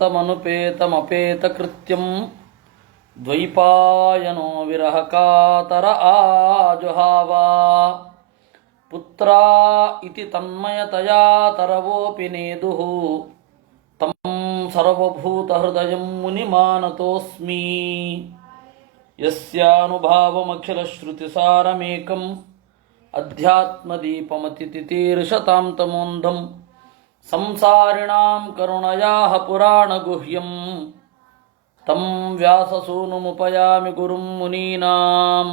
ತಮನುಪೇತಮಪೇತಕೃತ್ಯಂ ದ್ವೈಪಾಯನೋ ವಿರಹಕಾತರ ಆಜುಹಾವ ಪುತ್ರಾ ಇತಿ ತನ್ಮಯತಯಾ ತರವೋಪಿ ನೇದುಃ ತಂ ಸರ್ವಭೂತಹೃದಯಂ ಮುನಿಮಾನತೋಸ್ಮಿ ಯಸ್ಯಾನುಭಾವಮಖಿಲಶ್ರುತಿಸಾರಮೇಕಂ ಅಧ್ಯಾತ್ಮದೀಪಮತಿತಿತೀರ್ಷತಾಂ ತಮೋಂಧಂ ಸಂಸಾರಿಣಾಂ ಕರುಣಯಾಃ ಪುರಾಣಗುಹ್ಯಂ ತಂ ವ್ಯಾಸಸೂನುಮುಪಯಾಮಿ ಗುರುಂ ಮುನೀನಾಂ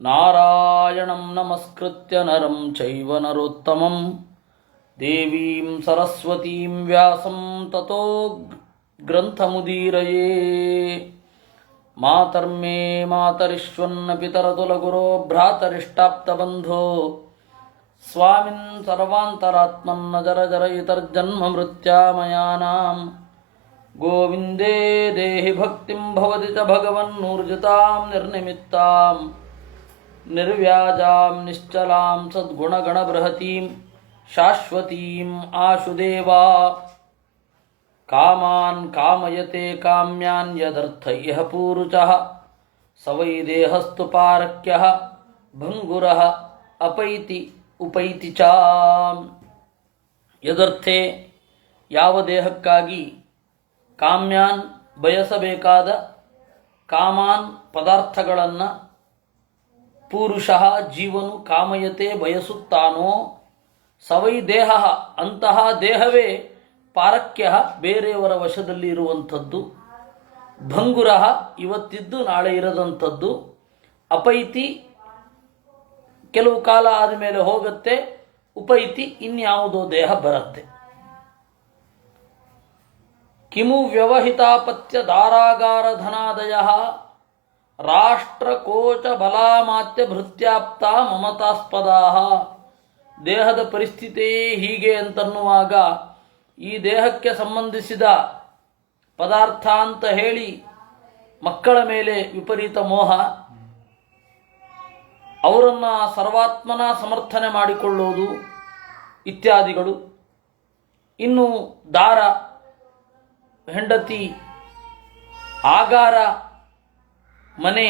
ನಾರಾಯಣಂ ನಮಸ್ಕೃತ್ಯ ನರಂ ಚೈವ ನರೋತ್ತಮಂ ದೇವೀಂ ಸರಸ್ವತೀಂ ವ್ಯಾಸಂ ತತೋ ಗ್ರಂಥಮುದೀರಯೇ ಮಾತರ್ಮೇ ಮಾತರಿಶ್ವನ್ನ ಪಿತರತುಲಗುರೋ ಭ್ರಾತರಿಷ್ಟಾಪ್ತಬಂಧೋ ಸ್ವಾಮಿನ್ ಸರ್ವಾಂತರಾತ್ಮನ್ನ ಜರ ಜರಯಿತರ್ಜನ್ಮ ಮೃತ್ಯಾಮಯಾನಾಂ ಗೋವಿಂದೇ ದೇಹಿ ಭಕ್ತಿಂ ಭವತಿ ಚ ಭಗವನ್ನೂರ್ಜಿತಾಂ ನಿರ್ನಿಮಿತ್ತಾಂ ನಿರ್ವ್ಯಾಜಾಂ ನಿಶ್ಚಲಾಂ ಸದ್ಗುಣಗಣಬೃಹತೀಂ ಶಾಶ್ವತೀಂ ಆಶುದೇವಾ ಕಾಮಾನ್ ಕಾಮಯತೆ ಕಾಮ್ಯಾನ್ ಯದರ್ಥ ಇಹ ಪೂರುಚಃ ಸ ವೈ ದೇಹಸ್ತು ಪಾರಕ್ಯಃ ಭಂಗುರಃ ಅಪೈತಿ ಉಪೈತಿ ಚ. ಯದರ್ಥೆ ಯಾವ ದೇಹಕ್ಕಾಗಿ ಕಾಮ್ಯಾನ್ ಬಯಸಬೇಕಾದ ಕಾಮಾನ್ ಪದಾರ್ಥಗಳನ್ನು ಪೂರುಷಃ ಜೀವನು ಕಾಮಯತೆ ಬಯಸುತ್ತಾನೋ ಸವೈ ದೇಹ ಅಂತಹ ದೇಹವೇ ಪಾರಕ್ಯ ಬೇರೆಯವರ ವಶದಲ್ಲಿ ಇರುವಂಥದ್ದು, ಭಂಗುರ ಇವತ್ತಿದ್ದು ನಾಳೆ ಇರದಂಥದ್ದು, ಅಪೈತಿ ಕೆಲವು ಕಾಲ ಆದಮೇಲೆ ಹೋಗುತ್ತೆ, ಉಪೈತಿ ಇನ್ಯಾವುದೋ ದೇಹ ಬರುತ್ತೆ. ಕಿಮು ವ್ಯವಹಿತಾಪತ್ಯ ದಾರಾಗಾರ ಧನಾದಯ ರಾಷ್ಟ್ರಕೋಚ ಬಲಾಮಾತ್ಯ ಭೃತ್ಯಾಪ್ತ ಮಮತಾಸ್ಪದಾ. ದೇಹದ ಪರಿಸ್ಥಿತಿಯೇ ಹೀಗೆ ಅಂತನ್ನುವಾಗ ಈ ದೇಹಕ್ಕೆ ಸಂಬಂಧಿಸಿದ ಪದಾರ್ಥ ಅಂತ ಹೇಳಿ ಮಕ್ಕಳ ಮೇಲೆ ವಿಪರೀತ ಮೋಹ, ಅವರನ್ನು ಸರ್ವಾತ್ಮನ ಸಮರ್ಥನೆ ಮಾಡಿಕೊಳ್ಳುವುದು ಇತ್ಯಾದಿಗಳು. ಇನ್ನು ದಾರ, ಹೆಂಡತಿ, ಆಗಾರ, ಮನೆ,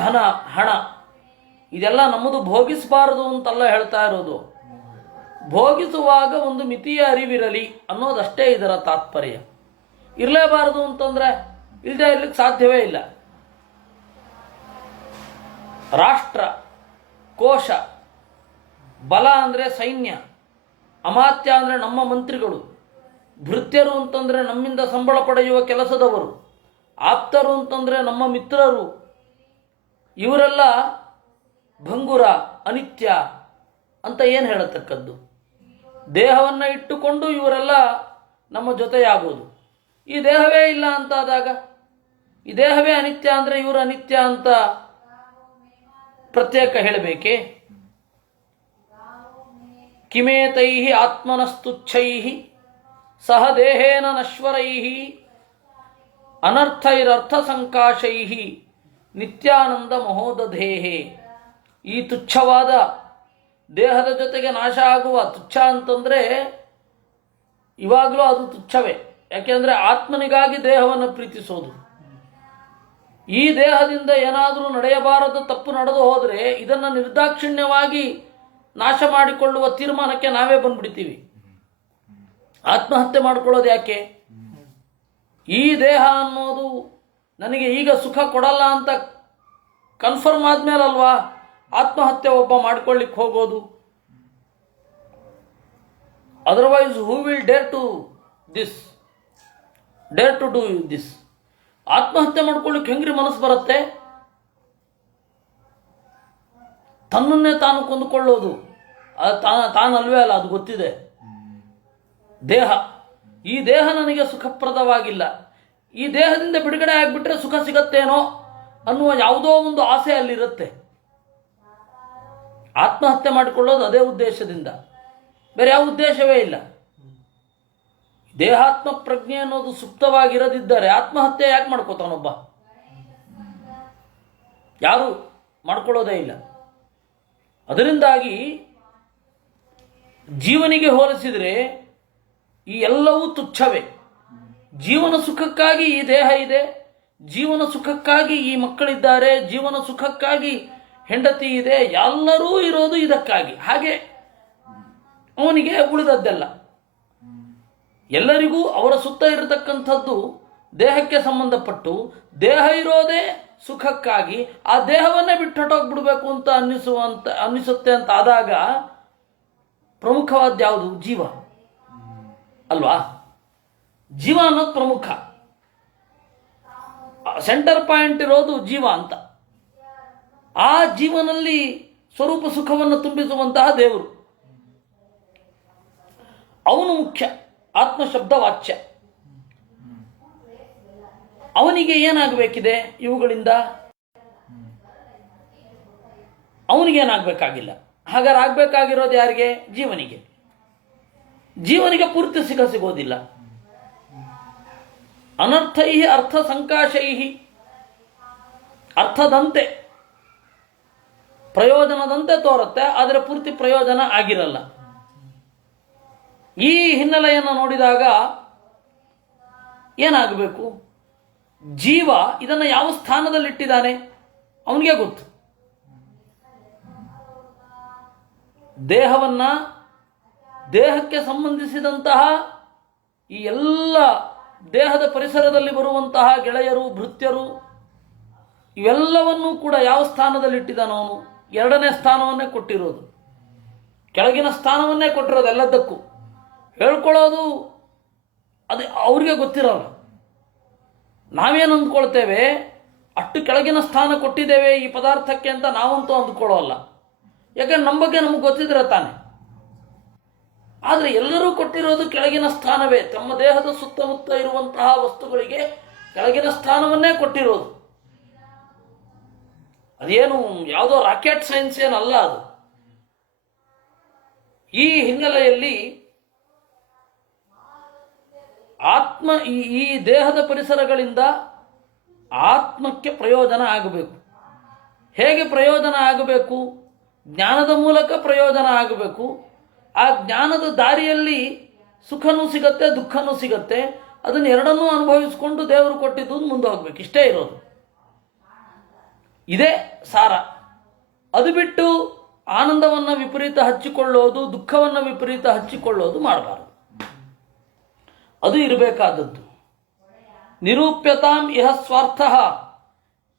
ಧನ, ಹಣ ಇದೆಲ್ಲ ನಮ್ಮದು ಭೋಗಿಸಬಾರದು ಅಂತೆಲ್ಲ ಹೇಳ್ತಾ ಇರೋದು. ಭೋಗಿಸುವಾಗ ಒಂದು ಮಿತಿಯ ಅರಿವಿರಲಿ ಅನ್ನೋದಷ್ಟೇ ಇದರ ತಾತ್ಪರ್ಯ. ಇರಲೇಬಾರದು ಅಂತಂದರೆ ಇಲ್ಲದೆ ಇರ್ಲಿಕ್ಕೆ ಸಾಧ್ಯವೇ ಇಲ್ಲ. ರಾಷ್ಟ್ರ, ಕೋಶ, ಬಲ ಅಂದರೆ ಸೈನ್ಯ, ಅಮಾತ್ಯ ಅಂದರೆ ನಮ್ಮ ಮಂತ್ರಿಗಳು, ಭೃತ್ಯರು ಅಂತಂದರೆ ನಮ್ಮಿಂದ ಸಂಬಳ ಪಡೆಯುವ ಕೆಲಸದವರು, ಆಪ್ತರು ಅಂತಂದರೆ ನಮ್ಮ ಮಿತ್ರರು, ಇವರೆಲ್ಲ ಭಂಗುರ, ಅನಿತ್ಯ ಅಂತ ಏನು ಹೇಳತಕ್ಕದ್ದು? ದೇಹವನ್ನು ಇಟ್ಟುಕೊಂಡು ಇವರೆಲ್ಲ ನಮ್ಮ ಜೊತೆಯಾಗೋದು. ಈ ದೇಹವೇ ಇಲ್ಲ ಅಂತಾದಾಗ, ಈ ದೇಹವೇ ಅನಿತ್ಯ ಅಂದರೆ ಇವರು ಅನಿತ್ಯ ಅಂತ ಪ್ರತ್ಯೇಕ ಹೇಳಬೇಕೆ? ಕಿಮೇತೈ ಆತ್ಮನಸ್ತುಚ್ಛೈ ಸಹ ದೇಹೇನ ನಶ್ವರೈ ಅನರ್ಥೈರರ್ಥ ಸಂಕಾಶೈ ನಿತ್ಯಾನಂದ ಮಹೋದಧೇಹೆ. ಈ ತುಚ್ಛವಾದ ದೇಹದ ಜೊತೆಗೆ ನಾಶ ಆಗುವ ತುಚ್ಛ ಅಂತಂದರೆ ಇವಾಗಲೂ ಅದು ತುಚ್ಛವೇ. ಯಾಕೆಂದರೆ ಆತ್ಮನಿಗಾಗಿ ದೇಹವನ್ನು ಪ್ರೀತಿಸೋದು. ಈ ದೇಹದಿಂದ ಏನಾದರೂ ನಡೆಯಬಾರದು ತಪ್ಪು ನಡೆದು ಹೋದರೆ ಇದನ್ನು ನಿರ್ದಾಕ್ಷಿಣ್ಯವಾಗಿ ನಾಶ ಮಾಡಿಕೊಳ್ಳುವ ತೀರ್ಮಾನಕ್ಕೆ ನಾವೇ ಬಂದ್ಬಿಡ್ತೀವಿ. ಆತ್ಮಹತ್ಯೆ ಮಾಡಿಕೊಳ್ಳೋದು ಯಾಕೆ? ಈ ದೇಹ ಅನ್ನೋದು ನನಗೆ ಈಗ ಸುಖ ಕೊಡಲ್ಲ ಅಂತ ಕನ್ಫರ್ಮ್ ಆದ್ಮೇಲಲ್ವಾ ಆತ್ಮಹತ್ಯೆ ಒಬ್ಬ ಮಾಡಿಕೊಳ್ಳಿಕ್ಕೆ ಹೋಗೋದು. Otherwise who will dare to do this? ಆತ್ಮಹತ್ಯೆ ಮಾಡ್ಕೊಳ್ಳಿಕ್ಕೆ ಹೆಂಗ್ರಿ ಮನಸ್ಸು ಬರುತ್ತೆ? ತನ್ನನ್ನೇ ತಾನು ಕೊಂದುಕೊಳ್ಳೋದು ತಾನಲ್ವೇ ಅಲ್ಲ, ಅದು ಗೊತ್ತಿದೆ. ದೇಹ, ಈ ದೇಹ ನನಗೆ ಸುಖಪ್ರದವಾಗಿಲ್ಲ, ಈ ದೇಹದಿಂದ ಬಿಡುಗಡೆ ಆಗಿಬಿಟ್ರೆ ಸುಖ ಸಿಗತ್ತೇನೋ ಅನ್ನುವ ಯಾವುದೋ ಒಂದು ಆಸೆ ಅಲ್ಲಿರುತ್ತೆ. ಆತ್ಮಹತ್ಯೆ ಮಾಡಿಕೊಳ್ಳೋದು ಅದೇ ಉದ್ದೇಶದಿಂದ, ಬೇರೆ ಯಾವ ಉದ್ದೇಶವೇ ಇಲ್ಲ. ದೇಹಾತ್ಮ ಪ್ರಜ್ಞೆ ಅನ್ನೋದು ಸುಪ್ತವಾಗಿರದಿದ್ದರೆ ಆತ್ಮಹತ್ಯೆ ಯಾಕೆ ಮಾಡ್ಕೋತಾನೊಬ್ಬ? ಯಾರು ಮಾಡ್ಕೊಳ್ಳೋದೇ ಇಲ್ಲ. ಅದರಿಂದಾಗಿ ಜೀವನಿಗೆ ಹೋಲಿಸಿದರೆ ಈ ಎಲ್ಲವೂ ತುಚ್ಛವೇ. ಜೀವನ ಸುಖಕ್ಕಾಗಿ ಈ ದೇಹ ಇದೆ, ಜೀವನ ಸುಖಕ್ಕಾಗಿ ಈ ಮಕ್ಕಳಿದ್ದಾರೆ, ಜೀವನ ಸುಖಕ್ಕಾಗಿ ಹೆಂಡತಿ ಇದೆ, ಎಲ್ಲರೂ ಇರೋದು ಇದಕ್ಕಾಗಿ. ಹಾಗೆ ಅವನಿಗೆ ಉಳಿದದ್ದೆಲ್ಲ ಎಲ್ಲರಿಗೂ ಅವರ ಸುತ್ತ ಇರತಕ್ಕಂಥದ್ದು ದೇಹಕ್ಕೆ ಸಂಬಂಧಪಟ್ಟು, ದೇಹ ಇರೋದೇ ಸುಖಕ್ಕಾಗಿ, ಆ ದೇಹವನ್ನೇ ಬಿಟ್ಟೊಟ್ಟೋಗ್ಬಿಡ್ಬೇಕು ಅಂತ ಅನ್ನಿಸುತ್ತೆ ಅಂತ ಆದಾಗ ಪ್ರಮುಖವಾದ ಯಾವುದು? ಜೀವ ಅಲ್ವಾ? ಜೀವ ಅನ್ನೋದು ಪ್ರಮುಖ, ಸೆಂಟರ್ ಪಾಯಿಂಟ್ ಇರೋದು ಜೀವ ಅಂತ. ಆ ಜೀವನಲ್ಲಿ ಸ್ವರೂಪ ಸುಖವನ್ನು ತುಂಬಿಸುವಂತಹ ದೇವರು ಅವನು ಮುಖ್ಯ, ಆತ್ಮಶಬ್ದ ವಾಚ್ಯ. ಅವನಿಗೆ ಏನಾಗಬೇಕಿದೆ ಇವುಗಳಿಂದ? ಅವನಿಗೇನಾಗಬೇಕಾಗಿಲ್ಲ. ಹಾಗಾದ್ರೆ ಆಗಬೇಕಾಗಿರೋದು ಯಾರಿಗೆ? ಜೀವನಿಗೆ. ಜೀವನಿಗೆ ಪೂರ್ತಿ ಸಿಗೋದಿಲ್ಲ. ಅನರ್ಥೈ ಅರ್ಥ ಸಂಕಾಶೈ, ಅರ್ಥದಂತೆ ಪ್ರಯೋಜನದಂತೆ ತೋರುತ್ತೆ, ಆದರೆ ಪೂರ್ತಿ ಪ್ರಯೋಜನ ಆಗಿರಲ್ಲ. ಈ ಹಿನ್ನೆಲೆಯನ್ನು ನೋಡಿದಾಗ ಏನಾಗಬೇಕು? ಜೀವ ಇದನ್ನು ಯಾವ ಸ್ಥಾನದಲ್ಲಿಟ್ಟಿದ್ದಾನೆ ಅವನಿಗೆ ಗೊತ್ತು. ದೇಹವನ್ನ, ದೇಹಕ್ಕೆ ಸಂಬಂಧಿಸಿದಂತಹ ಈ ಎಲ್ಲ ದೇಹದ ಪರಿಸರದಲ್ಲಿ ಬರುವಂತಹ ಗೆಳೆಯರು, ಭೃತ್ಯರು, ಇವೆಲ್ಲವನ್ನೂ ಕೂಡ ಯಾವ ಸ್ಥಾನದಲ್ಲಿಟ್ಟಿದ್ದಾನೋ ಅವನು? ಎರಡನೇ ಸ್ಥಾನವನ್ನೇ ಕೊಟ್ಟಿರೋದು, ಕೆಳಗಿನ ಸ್ಥಾನವನ್ನೇ ಕೊಟ್ಟಿರೋದು. ಎಲ್ಲದಕ್ಕೂ ಹೇಳ್ಕೊಳ್ಳೋದು ಅದು ಅವ್ರಿಗೆ ಗೊತ್ತಿರೋಲ್ಲ. ನಾವೇನು ಅಂದ್ಕೊಳ್ತೇವೆ, ಅಷ್ಟು ಕೆಳಗಿನ ಸ್ಥಾನ ಕೊಟ್ಟಿದ್ದೇವೆ ಈ ಪದಾರ್ಥಕ್ಕೆ ಅಂತ ನಾವಂತೂ ಅಂದ್ಕೊಳ್ಳೋಲ್ಲ. ಯಾಕಂದ್ರೆ ನಮ್ಮ ಬಗ್ಗೆ ನಮಗೆ ಗೊತ್ತಿದ್ರೆ ತಾನೆ. ಆದರೆ ಎಲ್ಲರೂ ಕೊಟ್ಟಿರೋದು ಕೆಳಗಿನ ಸ್ಥಾನವೇ. ತಮ್ಮ ದೇಹದ ಸುತ್ತಮುತ್ತ ಇರುವಂತಹ ವಸ್ತುಗಳಿಗೆ ಕೆಳಗಿನ ಸ್ಥಾನವನ್ನೇ ಕೊಟ್ಟಿರೋದು. ಅದೇನು ಯಾವುದೋ ರಾಕೆಟ್ ಸೈನ್ಸ್ ಏನಲ್ಲ ಅದು. ಈ ಹಿನ್ನೆಲೆಯಲ್ಲಿ ಆತ್ಮ, ಈ ದೇಹದ ಪರಿಸರಗಳಿಂದ ಆತ್ಮಕ್ಕೆ ಪ್ರಯೋಜನ ಆಗಬೇಕು. ಹೇಗೆ ಪ್ರಯೋಜನ ಆಗಬೇಕು? ಜ್ಞಾನದ ಮೂಲಕ ಪ್ರಯೋಜನ ಆಗಬೇಕು. ಆ ಜ್ಞಾನದ ದಾರಿಯಲ್ಲಿ ಸುಖನೂ ಸಿಗತ್ತೆ, ದುಃಖನೂ ಸಿಗತ್ತೆ. ಅದನ್ನು ಎರಡನ್ನೂ ಅನುಭವಿಸಿಕೊಂಡು ದೇವರು ಕೊಟ್ಟಿದ್ದು ಮುಂದೆ ಹೋಗ್ಬೇಕು. ಇಷ್ಟೇ ಇರೋದು, ಇದೇ ಸಾರ. ಅದು ಬಿಟ್ಟು ಆನಂದವನ್ನು ವಿಪರೀತ ಹಚ್ಚಿಕೊಳ್ಳೋದು, ದುಃಖವನ್ನು ವಿಪರೀತ ಹಚ್ಚಿಕೊಳ್ಳೋದು ಮಾಡಬಾರದು. ಅದು ಇರಬೇಕಾದದ್ದು. ನಿರೂಪ್ಯತಾಂ ಇಹ ಸ್ವಾರ್ಥ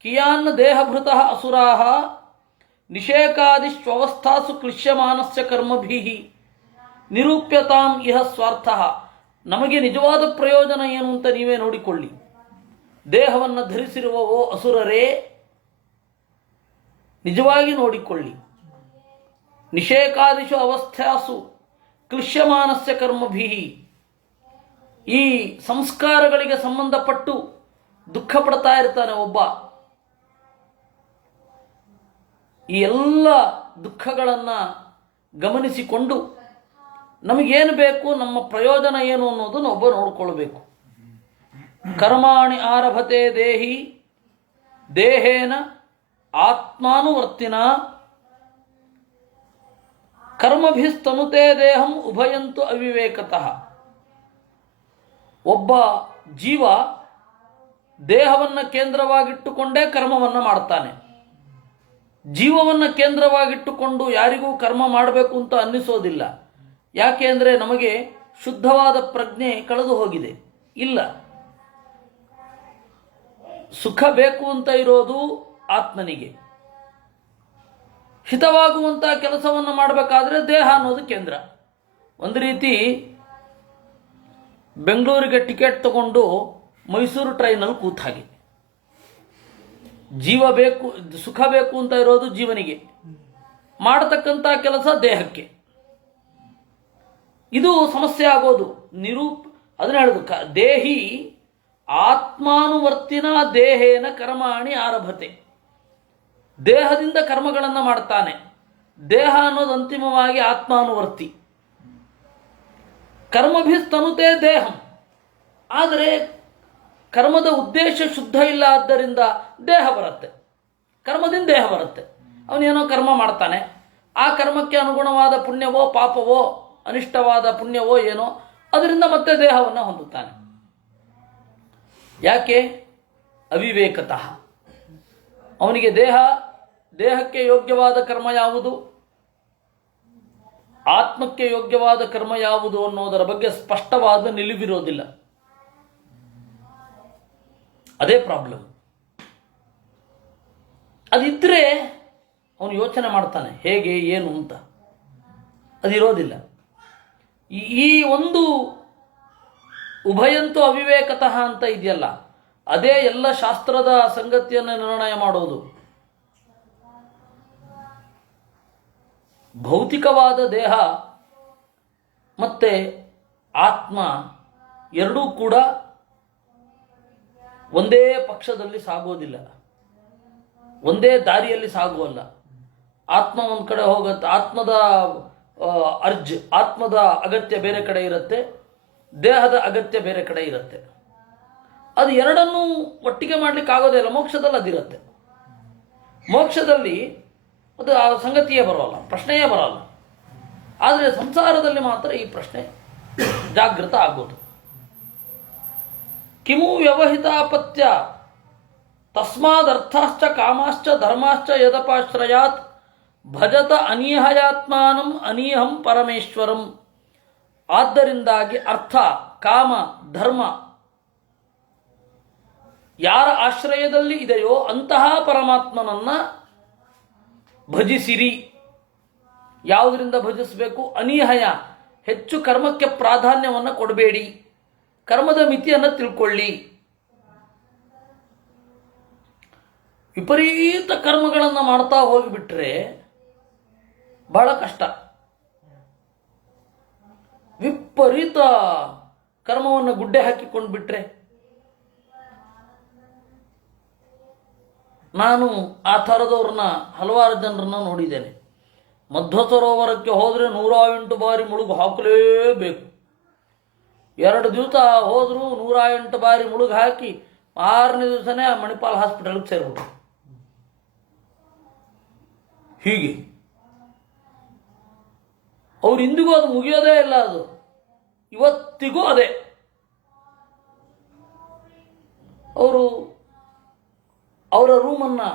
ಕಿಯಾನ್ ದೇಹಭೃತಃ ಅಸುರಾಹ ನಿಷೇಕಾದಿಷ್ವಸ್ಥಾಸು ಕ್ಲಿಶ್ಯಮಾನಸ್ಯ ಕರ್ಮಭಿಃ. ನಿರೂಪ್ಯತಾಂ ಇಹ ಸ್ವಾರ್ಥ, ನಮಗೆ ನಿಜವಾದ ಪ್ರಯೋಜನ ಏನು ಅಂತ ನೀವೇ ನೋಡಿಕೊಳ್ಳಿ. ದೇಹವನ್ನು ಧರಿಸಿರುವವೋ ಅಸುರರೇ, ನಿಜವಾಗಿ ನೋಡಿಕೊಳ್ಳಿ. ನಿಷೇಕಾದಿಷು ಅವಸ್ಥಾಸು ಕ್ಲಿಶ್ಯಮಾನಸ್ಯ ಕರ್ಮಭಿಃ, ಈ ಸಂಸ್ಕಾರಗಳಿಗೆ ಸಂಬಂಧಪಟ್ಟು ದುಃಖ ಪಡ್ತಾ ಇರ್ತಾನೆ ಒಬ್ಬ. ಈ ಎಲ್ಲ ದುಃಖಗಳನ್ನು ಗಮನಿಸಿಕೊಂಡು ನಮಗೇನು ಬೇಕು, ನಮ್ಮ ಪ್ರಯೋಜನ ಏನು ಅನ್ನೋದನ್ನು ಒಬ್ಬ ನೋಡಿಕೊಳ್ಬೇಕು. ಕರ್ಮಾಣಿ ಆರಭತೆ ದೇಹಿ ದೇಹೇನ ಆತ್ಮಾನುವರ್ತಿನ ಕರ್ಮಭಿಸ್ತನುತೆ ದೇಹಂ ಉಭಯಂತು ಅವಿವೇಕತಃ. ಒಬ್ಬ ಜೀವ ದೇಹವನ್ನು ಕೇಂದ್ರವಾಗಿಟ್ಟುಕೊಂಡೇ ಕರ್ಮವನ್ನು ಮಾಡ್ತಾನೆ. ಜೀವವನ್ನು ಕೇಂದ್ರವಾಗಿಟ್ಟುಕೊಂಡು ಯಾರಿಗೂ ಕರ್ಮ ಮಾಡಬೇಕು ಅಂತ ಅನ್ನಿಸೋದಿಲ್ಲ. ಯಾಕೆ ಅಂದರೆ ನಮಗೆ ಶುದ್ಧವಾದ ಪ್ರಜ್ಞೆ ಕಳೆದು ಹೋಗಿದೆ. ಇಲ್ಲ, ಸುಖ ಬೇಕು ಅಂತ ಇರೋದು ಆತ್ಮನಿಗೆ. ಹಿತವಾಗುವಂಥ ಕೆಲಸವನ್ನು ಮಾಡಬೇಕಾದ್ರೆ ದೇಹ ಅನ್ನೋದು ಕೇಂದ್ರ. ಒಂದು ರೀತಿ ಬೆಂಗಳೂರಿಗೆ ಟಿಕೆಟ್ ತಗೊಂಡು ಮೈಸೂರು ಟ್ರೈನಲ್ಲಿ ಕೂತ ಹಾಗೆ. ಜೀವ ಬೇಕು, ಸುಖ ಬೇಕು ಅಂತ ಇರೋದು ಜೀವನಿಗೆ, ಮಾಡತಕ್ಕಂಥ ಕೆಲಸ ದೇಹಕ್ಕೆ. ಇದು ಸಮಸ್ಯೆ ಆಗೋದು. ಅದನ್ನ ಹೇಳುದು, ದೇಹಿ ಆತ್ಮಾನುವರ್ತಿನ ದೇಹೇನ ಕರ್ಮಾಣಿ ಆರಭತೆ. ದೇಹದಿಂದ ಕರ್ಮಗಳನ್ನು ಮಾಡ್ತಾನೆ. ದೇಹ ಅನ್ನೋದು ಅಂತಿಮವಾಗಿ ಆತ್ಮಾನುವರ್ತಿ. ಕರ್ಮಭಿಸ್ತನುತೆ ದೇಹಂ, ಆದರೆ ಕರ್ಮದ ಉದ್ದೇಶ ಶುದ್ಧ ಇಲ್ಲ, ಆದ್ದರಿಂದ ದೇಹ ಬರುತ್ತೆ. ಕರ್ಮದಿಂದ ದೇಹ ಬರುತ್ತೆ. ಅವನೇನೋ ಕರ್ಮ ಮಾಡ್ತಾನೆ, ಆ ಕರ್ಮಕ್ಕೆ ಅನುಗುಣವಾದ ಪುಣ್ಯವೋ ಪಾಪವೋ ಅನಿಷ್ಟವಾದ ಪುಣ್ಯವೋ ಏನೋ, ಅದರಿಂದ ಮತ್ತೆ ದೇಹವನ್ನು ಹೊಂದುತ್ತಾನೆ. ಯಾಕೆ? ಅವಿವೇಕತಃ. ಅವನಿಗೆ ದೇಹಕ್ಕೆ ಯೋಗ್ಯವಾದ ಕರ್ಮ ಯಾವುದು, ಆತ್ಮಕ್ಕೆ ಯೋಗ್ಯವಾದ ಕರ್ಮ ಯಾವುದು ಅನ್ನೋದರ ಬಗ್ಗೆ ಸ್ಪಷ್ಟವಾದ ನಿಲುವಿರೋದಿಲ್ಲ. ಅದೇ ಪ್ರಾಬ್ಲಮ್. ಅದಿದ್ದರೆ ಅವನು ಯೋಚನೆ ಮಾಡ್ತಾನೆ ಹೇಗೆ ಏನು ಅಂತ. ಅದಿರೋದಿಲ್ಲ. ಈ ಒಂದು ಉಭಯಂತು ಅವಿವೇಕತಃ ಅಂತ ಇದೆಯಲ್ಲ, ಅದೇ ಎಲ್ಲ ಶಾಸ್ತ್ರದ ಸಂಗತಿಯನ್ನು ನಿರ್ಣಯ ಮಾಡೋದು. ಭೌತಿಕವಾದ ದೇಹ ಮತ್ತೆ ಆತ್ಮ ಎರಡೂ ಕೂಡ ಒಂದೇ ಪಕ್ಷದಲ್ಲಿ ಸಾಗೋದಿಲ್ಲ, ಒಂದೇ ದಾರಿಯಲ್ಲಿ ಸಾಗುವಲ್ಲ. ಆತ್ಮ ಒಂದು ಕಡೆ ಹೋಗುತ್ತೆ, ಆತ್ಮದ ಆತ್ಮದ ಅಗತ್ಯ ಬೇರೆ ಕಡೆ ಇರುತ್ತೆ, ದೇಹದ ಅಗತ್ಯ ಬೇರೆ ಕಡೆ ಇರುತ್ತೆ. ಅದು ಎರಡನ್ನೂ ಒಟ್ಟಿಗೆ ಮಾಡ್ಲಿಕ್ಕೆ ಆಗೋದೇ ಇಲ್ಲ. ಮೋಕ್ಷದಲ್ಲಿ ಅದಿರುತ್ತೆ. ಮೋಕ್ಷದಲ್ಲಿ ಅದು ಆ ಸಂಗತಿಯೇ ಬರೋಲ್ಲ, ಪ್ರಶ್ನೆಯೇ ಬರೋಲ್ಲ. ಆದರೆ ಸಂಸಾರದಲ್ಲಿ ಮಾತ್ರ ಈ ಪ್ರಶ್ನೆ ಜಾಗೃತ ಆಗೋದು. ಕಿಮು ವ್ಯವಹಿತಾಪತ್ಯ ತಸ್ಮಾದರ್ಥಾಶ್ಚ ಕಾಮಾಶ್ಚ ಧರ್ಮಾಶ್ಚ ಯದಪಾಶ್ರಯಾತ್ ಭಜತ ಅನೀಹಯಾತ್ಮಾನಂ ಅನೀಹಂ ಪರಮೇಶ್ವರಂ. ಆದ್ದರಿಂದಾಗಿ ಅರ್ಥ, ಕಾಮ, ಧರ್ಮ ಯಾರ ಆಶ್ರಯದಲ್ಲಿ ಇದೆಯೋ ಅಂತಹ ಪರಮಾತ್ಮನನ್ನ ಭಜಿಸಿರಿ. ಯಾವುದರಿಂದ ಭಜಿಸಬೇಕು? ಅನೀಹಯ, ಹೆಚ್ಚು ಕರ್ಮಕ್ಕೆ ಪ್ರಾಧಾನ್ಯವನ್ನು ಕೊಡಬೇಡಿ, ಕರ್ಮದ ಮಿತಿಯನ್ನು ತಿಳ್ಕೊಳ್ಳಿ. ವಿಪರೀತ ಕರ್ಮಗಳನ್ನು ಮಾಡ್ತಾ ಹೋಗಿಬಿಟ್ರೆ ಬಹಳ ಕಷ್ಟ. ವಿಪರೀತ ಕರ್ಮವನ್ನು ಗುಡ್ಡೆ ಹಾಕಿಕೊಂಡು ಬಿಟ್ರೆ, ನಾನು ಆ ಥರದವ್ರನ್ನ ಹಲವಾರು ಜನರನ್ನ ನೋಡಿದ್ದೇನೆ. ಮಧ್ವ ಸರೋವರಕ್ಕೆ ಹೋದರೆ 108 ಬಾರಿ ಮುಳುಗು ಹಾಕಲೇಬೇಕು. 2 ದಿವಸ ಹೋದರೂ 108 ಬಾರಿ ಮುಳುಗು ಹಾಕಿ 6ನೇ ದಿವಸನೇ ಮಣಿಪಾಲ್ ಹಾಸ್ಪಿಟಲ್ಗೆ ಸೇರಿಬಿಟ್ರು. ಹೀಗೆ ಅವ್ರು ಇಂದಿಗೂ ಅದು ಮುಗಿಯೋದೇ ಇಲ್ಲ. ಅದು ಇವತ್ತಿಗೂ ಅದೇ. ಅವರು ಅವರ ರೂಮನ್ನು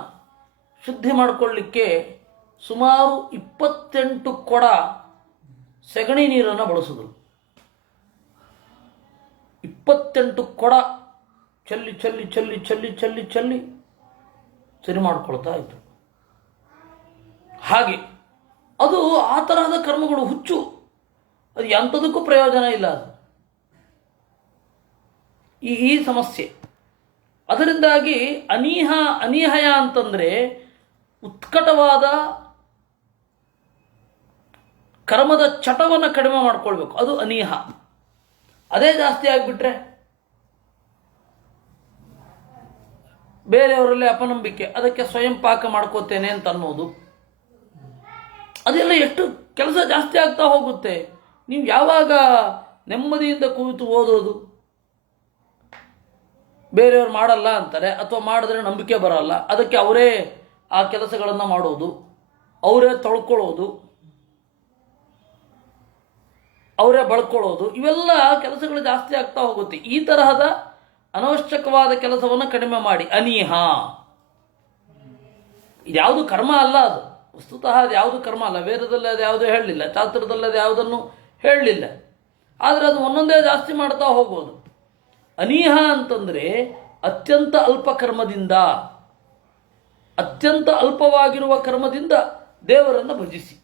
ಶುದ್ಧಿ ಮಾಡಿಕೊಳ್ಳಿಕ್ಕೆ ಸುಮಾರು 28 ಕೊಡ ಸೆಗಣಿ ನೀರನ್ನು ಬಳಸಿದ್ರು. 28 ಕೊಡ ಚೆಲ್ಲಿ ಚೆಲ್ಲಿ ಚೆಲ್ಲಿ ಚೆಲ್ಲಿ ಚೆಲ್ಲಿ ಚೆಲ್ಲಿ ಸರಿ ಮಾಡ್ಕೊಳ್ತಾ ಇದ್ರು. ಹಾಗೆ ಅದು ಆ ತರಹದ ಕರ್ಮಗಳು ಹುಚ್ಚು. ಅದು ಎಂಥದಕ್ಕೂ ಪ್ರಯೋಜನ ಇಲ್ಲ. ಅದು ಈ ಸಮಸ್ಯೆ. ಅದರಿಂದಾಗಿ ಅನೀಹಯ ಅಂತಂದರೆ ಉತ್ಕಟವಾದ ಕರ್ಮದ ಚಟವನ್ನು ಕಡಿಮೆ ಮಾಡ್ಕೊಳ್ಬೇಕು. ಅದು ಅನೀಹ. ಅದೇ ಜಾಸ್ತಿ ಆಗಿಬಿಟ್ರೆ ಬೇರೆಯವರಲ್ಲಿ ಅಪನಂಬಿಕೆ, ಅದಕ್ಕೆ ಸ್ವಯಂ ಪಾಕ ಮಾಡ್ಕೋತೇನೆ ಅಂತ ಅನ್ನೋದು, ಅದೆಲ್ಲ ಎಷ್ಟು ಕೆಲಸ ಜಾಸ್ತಿ ಆಗ್ತಾ ಹೋಗುತ್ತೆ. ನೀವು ಯಾವಾಗ ನೆಮ್ಮದಿಯಿಂದ ಕೂತು ಓದೋದು? ಬೇರೆಯವ್ರು ಮಾಡಲ್ಲ ಅಂತಾರೆ, ಅಥವಾ ಮಾಡಿದ್ರೆ ನಂಬಿಕೆ ಬರಲ್ಲ, ಅದಕ್ಕೆ ಅವರೇ ಆ ಕೆಲಸಗಳನ್ನು ಮಾಡೋದು, ಅವರೇ ತೊಳ್ಕೊಳ್ಳೋದು, ಅವರೇ ಬಳ್ಕೊಳ್ಳೋದು, ಇವೆಲ್ಲ ಕೆಲಸಗಳು ಜಾಸ್ತಿ ಆಗ್ತಾ ಹೋಗುತ್ತೆ. ಈ ತರಹದ ಅನವಶ್ಯಕವಾದ ಕೆಲಸವನ್ನು ಕಡಿಮೆ ಮಾಡಿ. ಅನೀಹ ಇದ್ಯಾವುದು ಕರ್ಮ ಅಲ್ಲ. ಅದು ವಸ್ತುತಃ ಅದು ಯಾವುದು ಕರ್ಮ ಅಲ್ಲ. ವೇದದಲ್ಲಿ ಅದು ಯಾವುದೂ ಹೇಳಲಿಲ್ಲ, ಶಾಸ್ತ್ರದಲ್ಲಿ ಅದು ಯಾವುದನ್ನು ಹೇಳಲಿಲ್ಲ. ಆದರೆ ಅದು ಒಂದೊಂದೇ ಜಾಸ್ತಿ ಮಾಡ್ತಾ ಹೋಗೋದು. ಅನೀಹ ಅಂತಂದರೆ ಅತ್ಯಂತ ಅಲ್ಪ ಕರ್ಮದಿಂದ, ಅತ್ಯಂತ ಅಲ್ಪವಾಗಿರುವ ಕರ್ಮದಿಂದ ದೇವರನ್ನು ಭಜಿಸಿ.